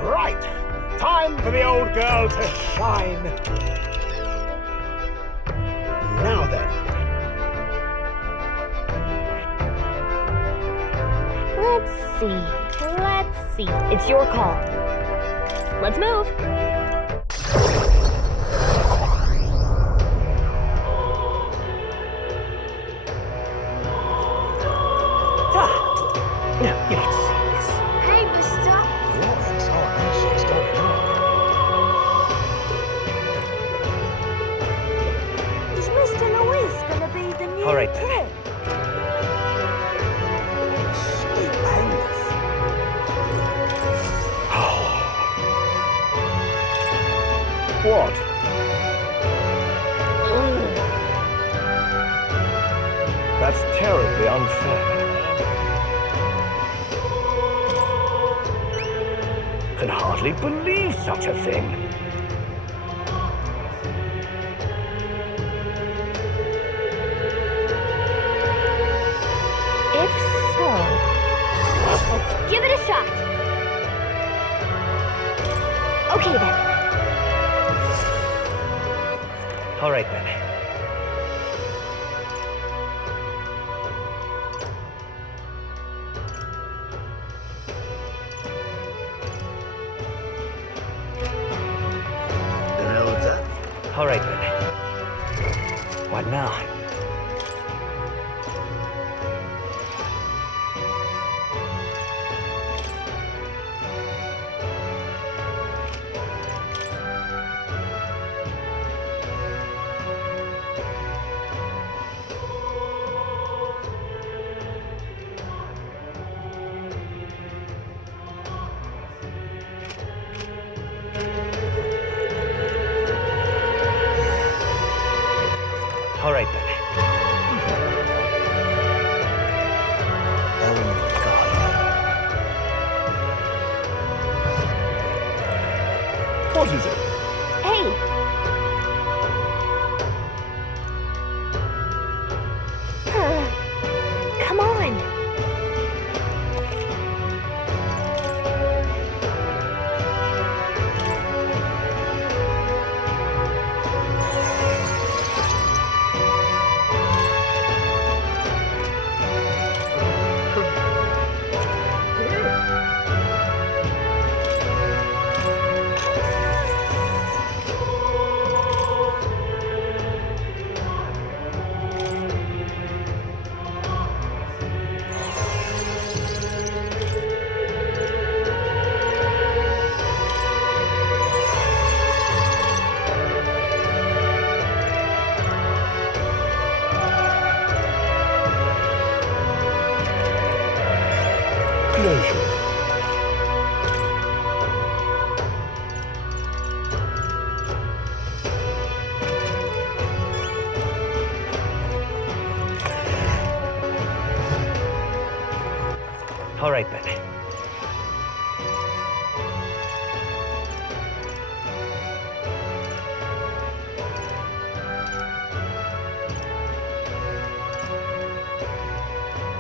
Right. Time for the old girl to shine. Now then. Let's see. It's your call. Let's move. You're not serious. Hey, mister. What examination's going on? Is Mr. Luis gonna be the new All right then. kid? Stupendous. What? That's terribly unfair. Can hardly believe such a thing. If so, let's give it a shot. Okay then. All right then. Elda. All right then. What now? All right then. What is it? Hey. Come on. Conclusion. All right, then.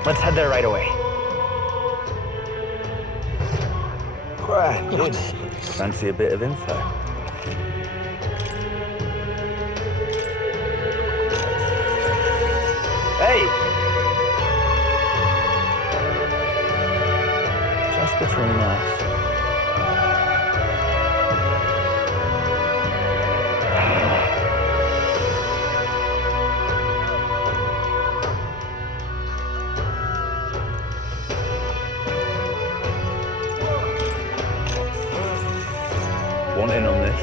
Let's head there right away. Grand, isn't it? Fancy a bit of info? Hey! Just between us. Want in on this?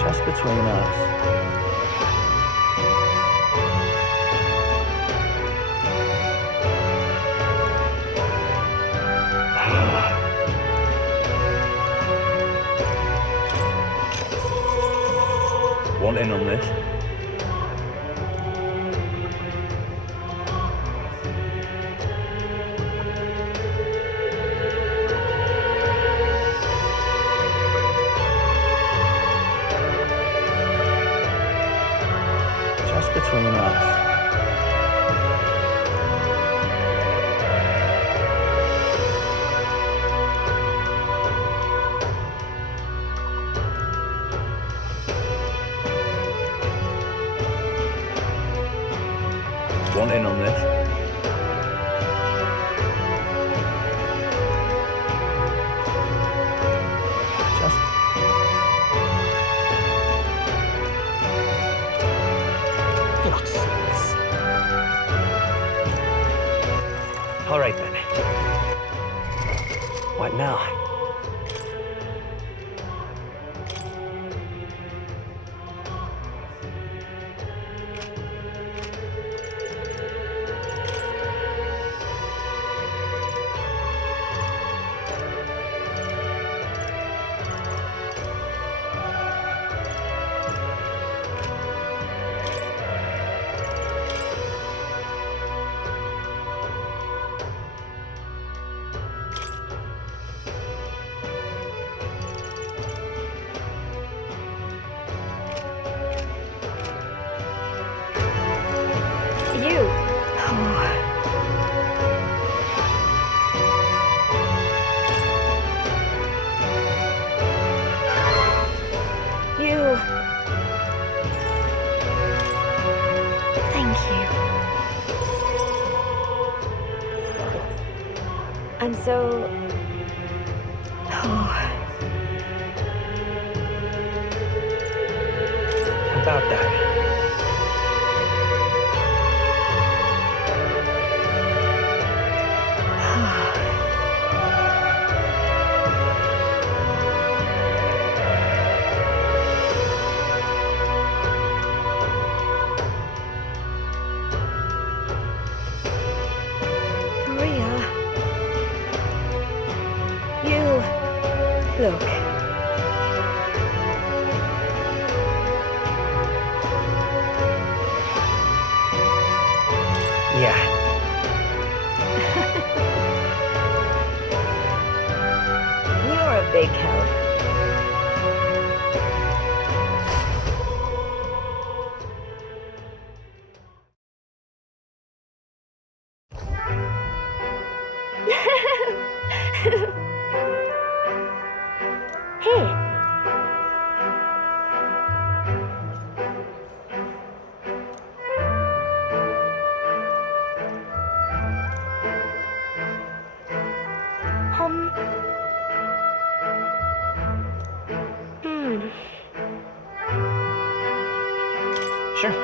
Just between us. Want in on this? Just between us. Want in on this? Just... All right, then. What now? You. You. Thank you. I'm so... About that. Maria. You. Look. Yeah. You're a big help. Here. Sure.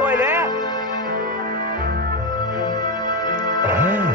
Oi there! Ah,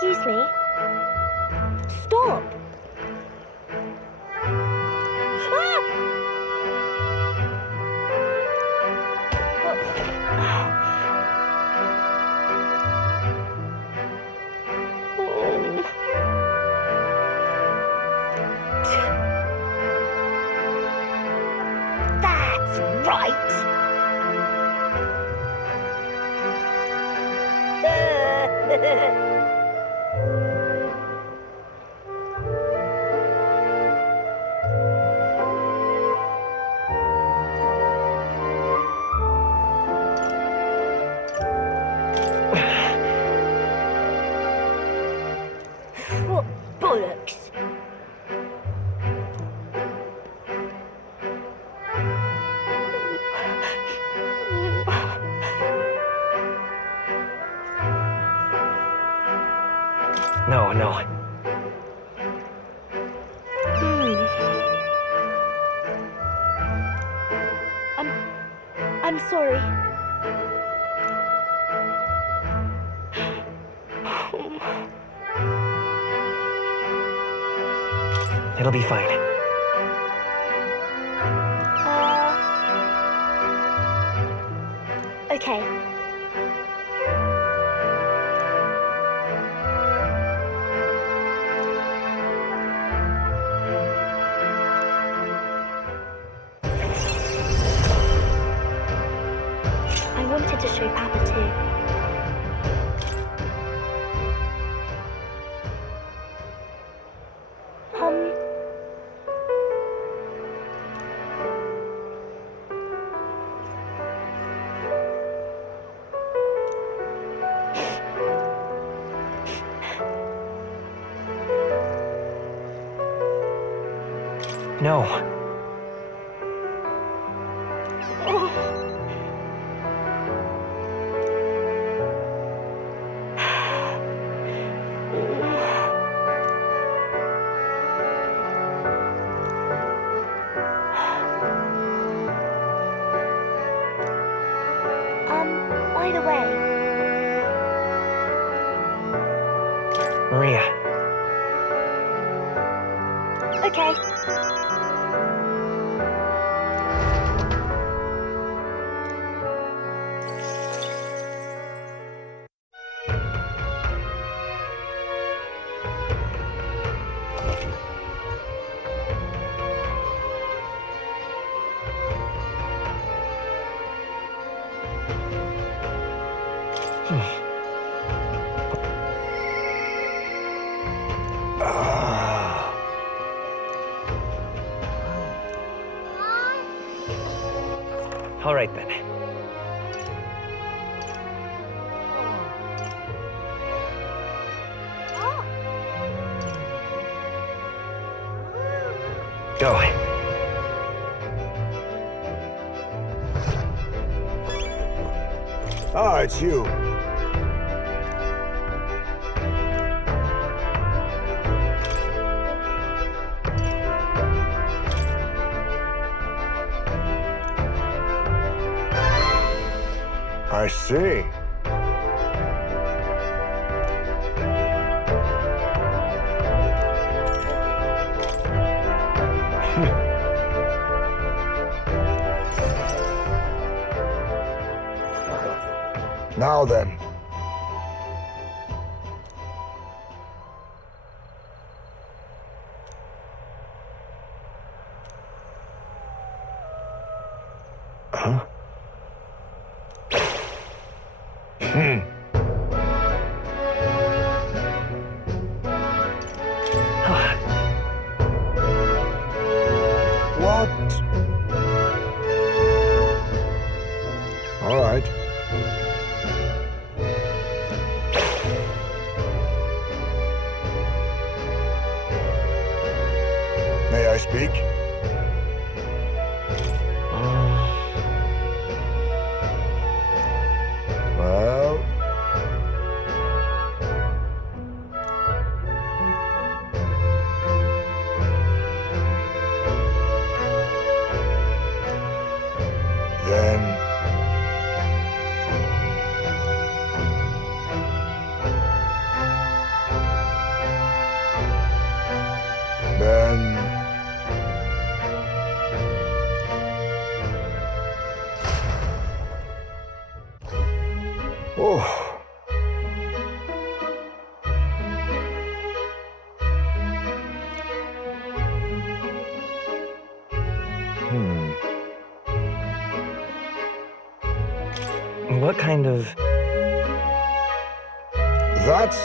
Excuse me? Stop! That's right! What bollocks? No, no. I'm sorry. It'll be fine. Okay. I wanted to show Papa too. No. By the way, Maria. okay. All right then. Go. Ah, it's you. I see. Now then. Huh? speak. Well... Then... Oh. What kind of... That's...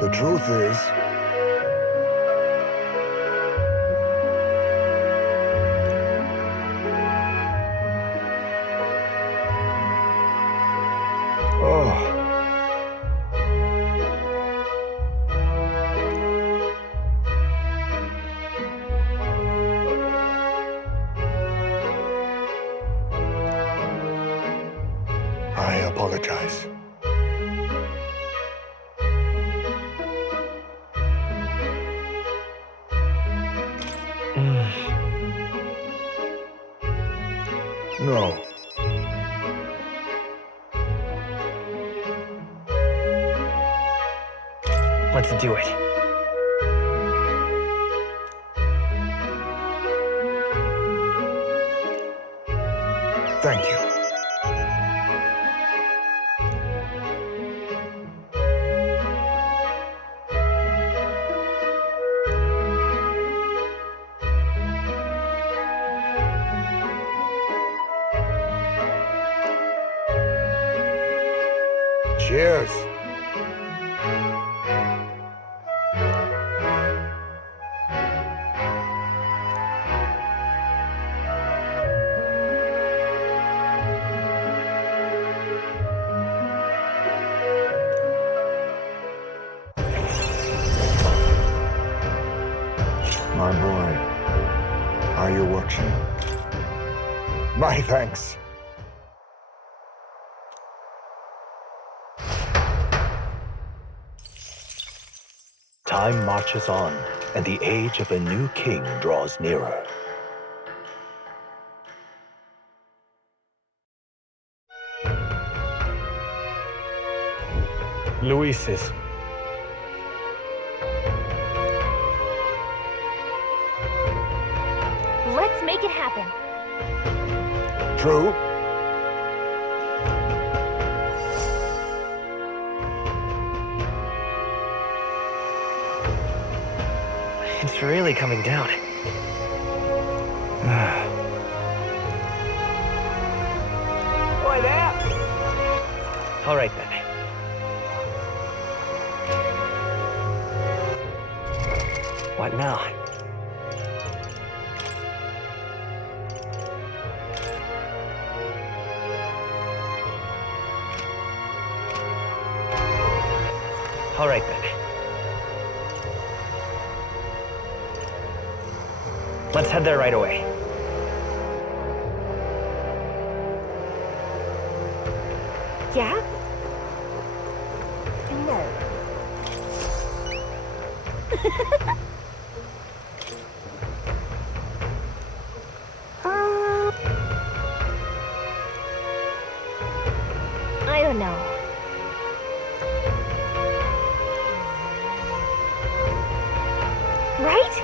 The truth is... Oh... I apologize. No. Let's do it. Thank you. Cheers. My boy, are you watching? My thanks. Time marches on, and the age of a new king draws nearer. Luis's. Let's make it happen. True. It's really coming down. Oi there! All right, then. What now? All right, then. Let's head there right away. Yeah? No. I don't know. Right?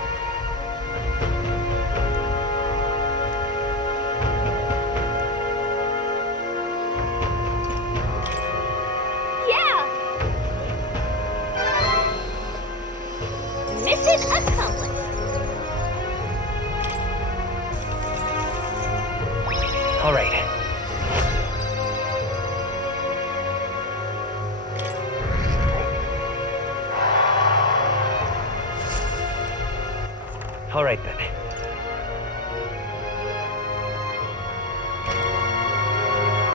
All right then.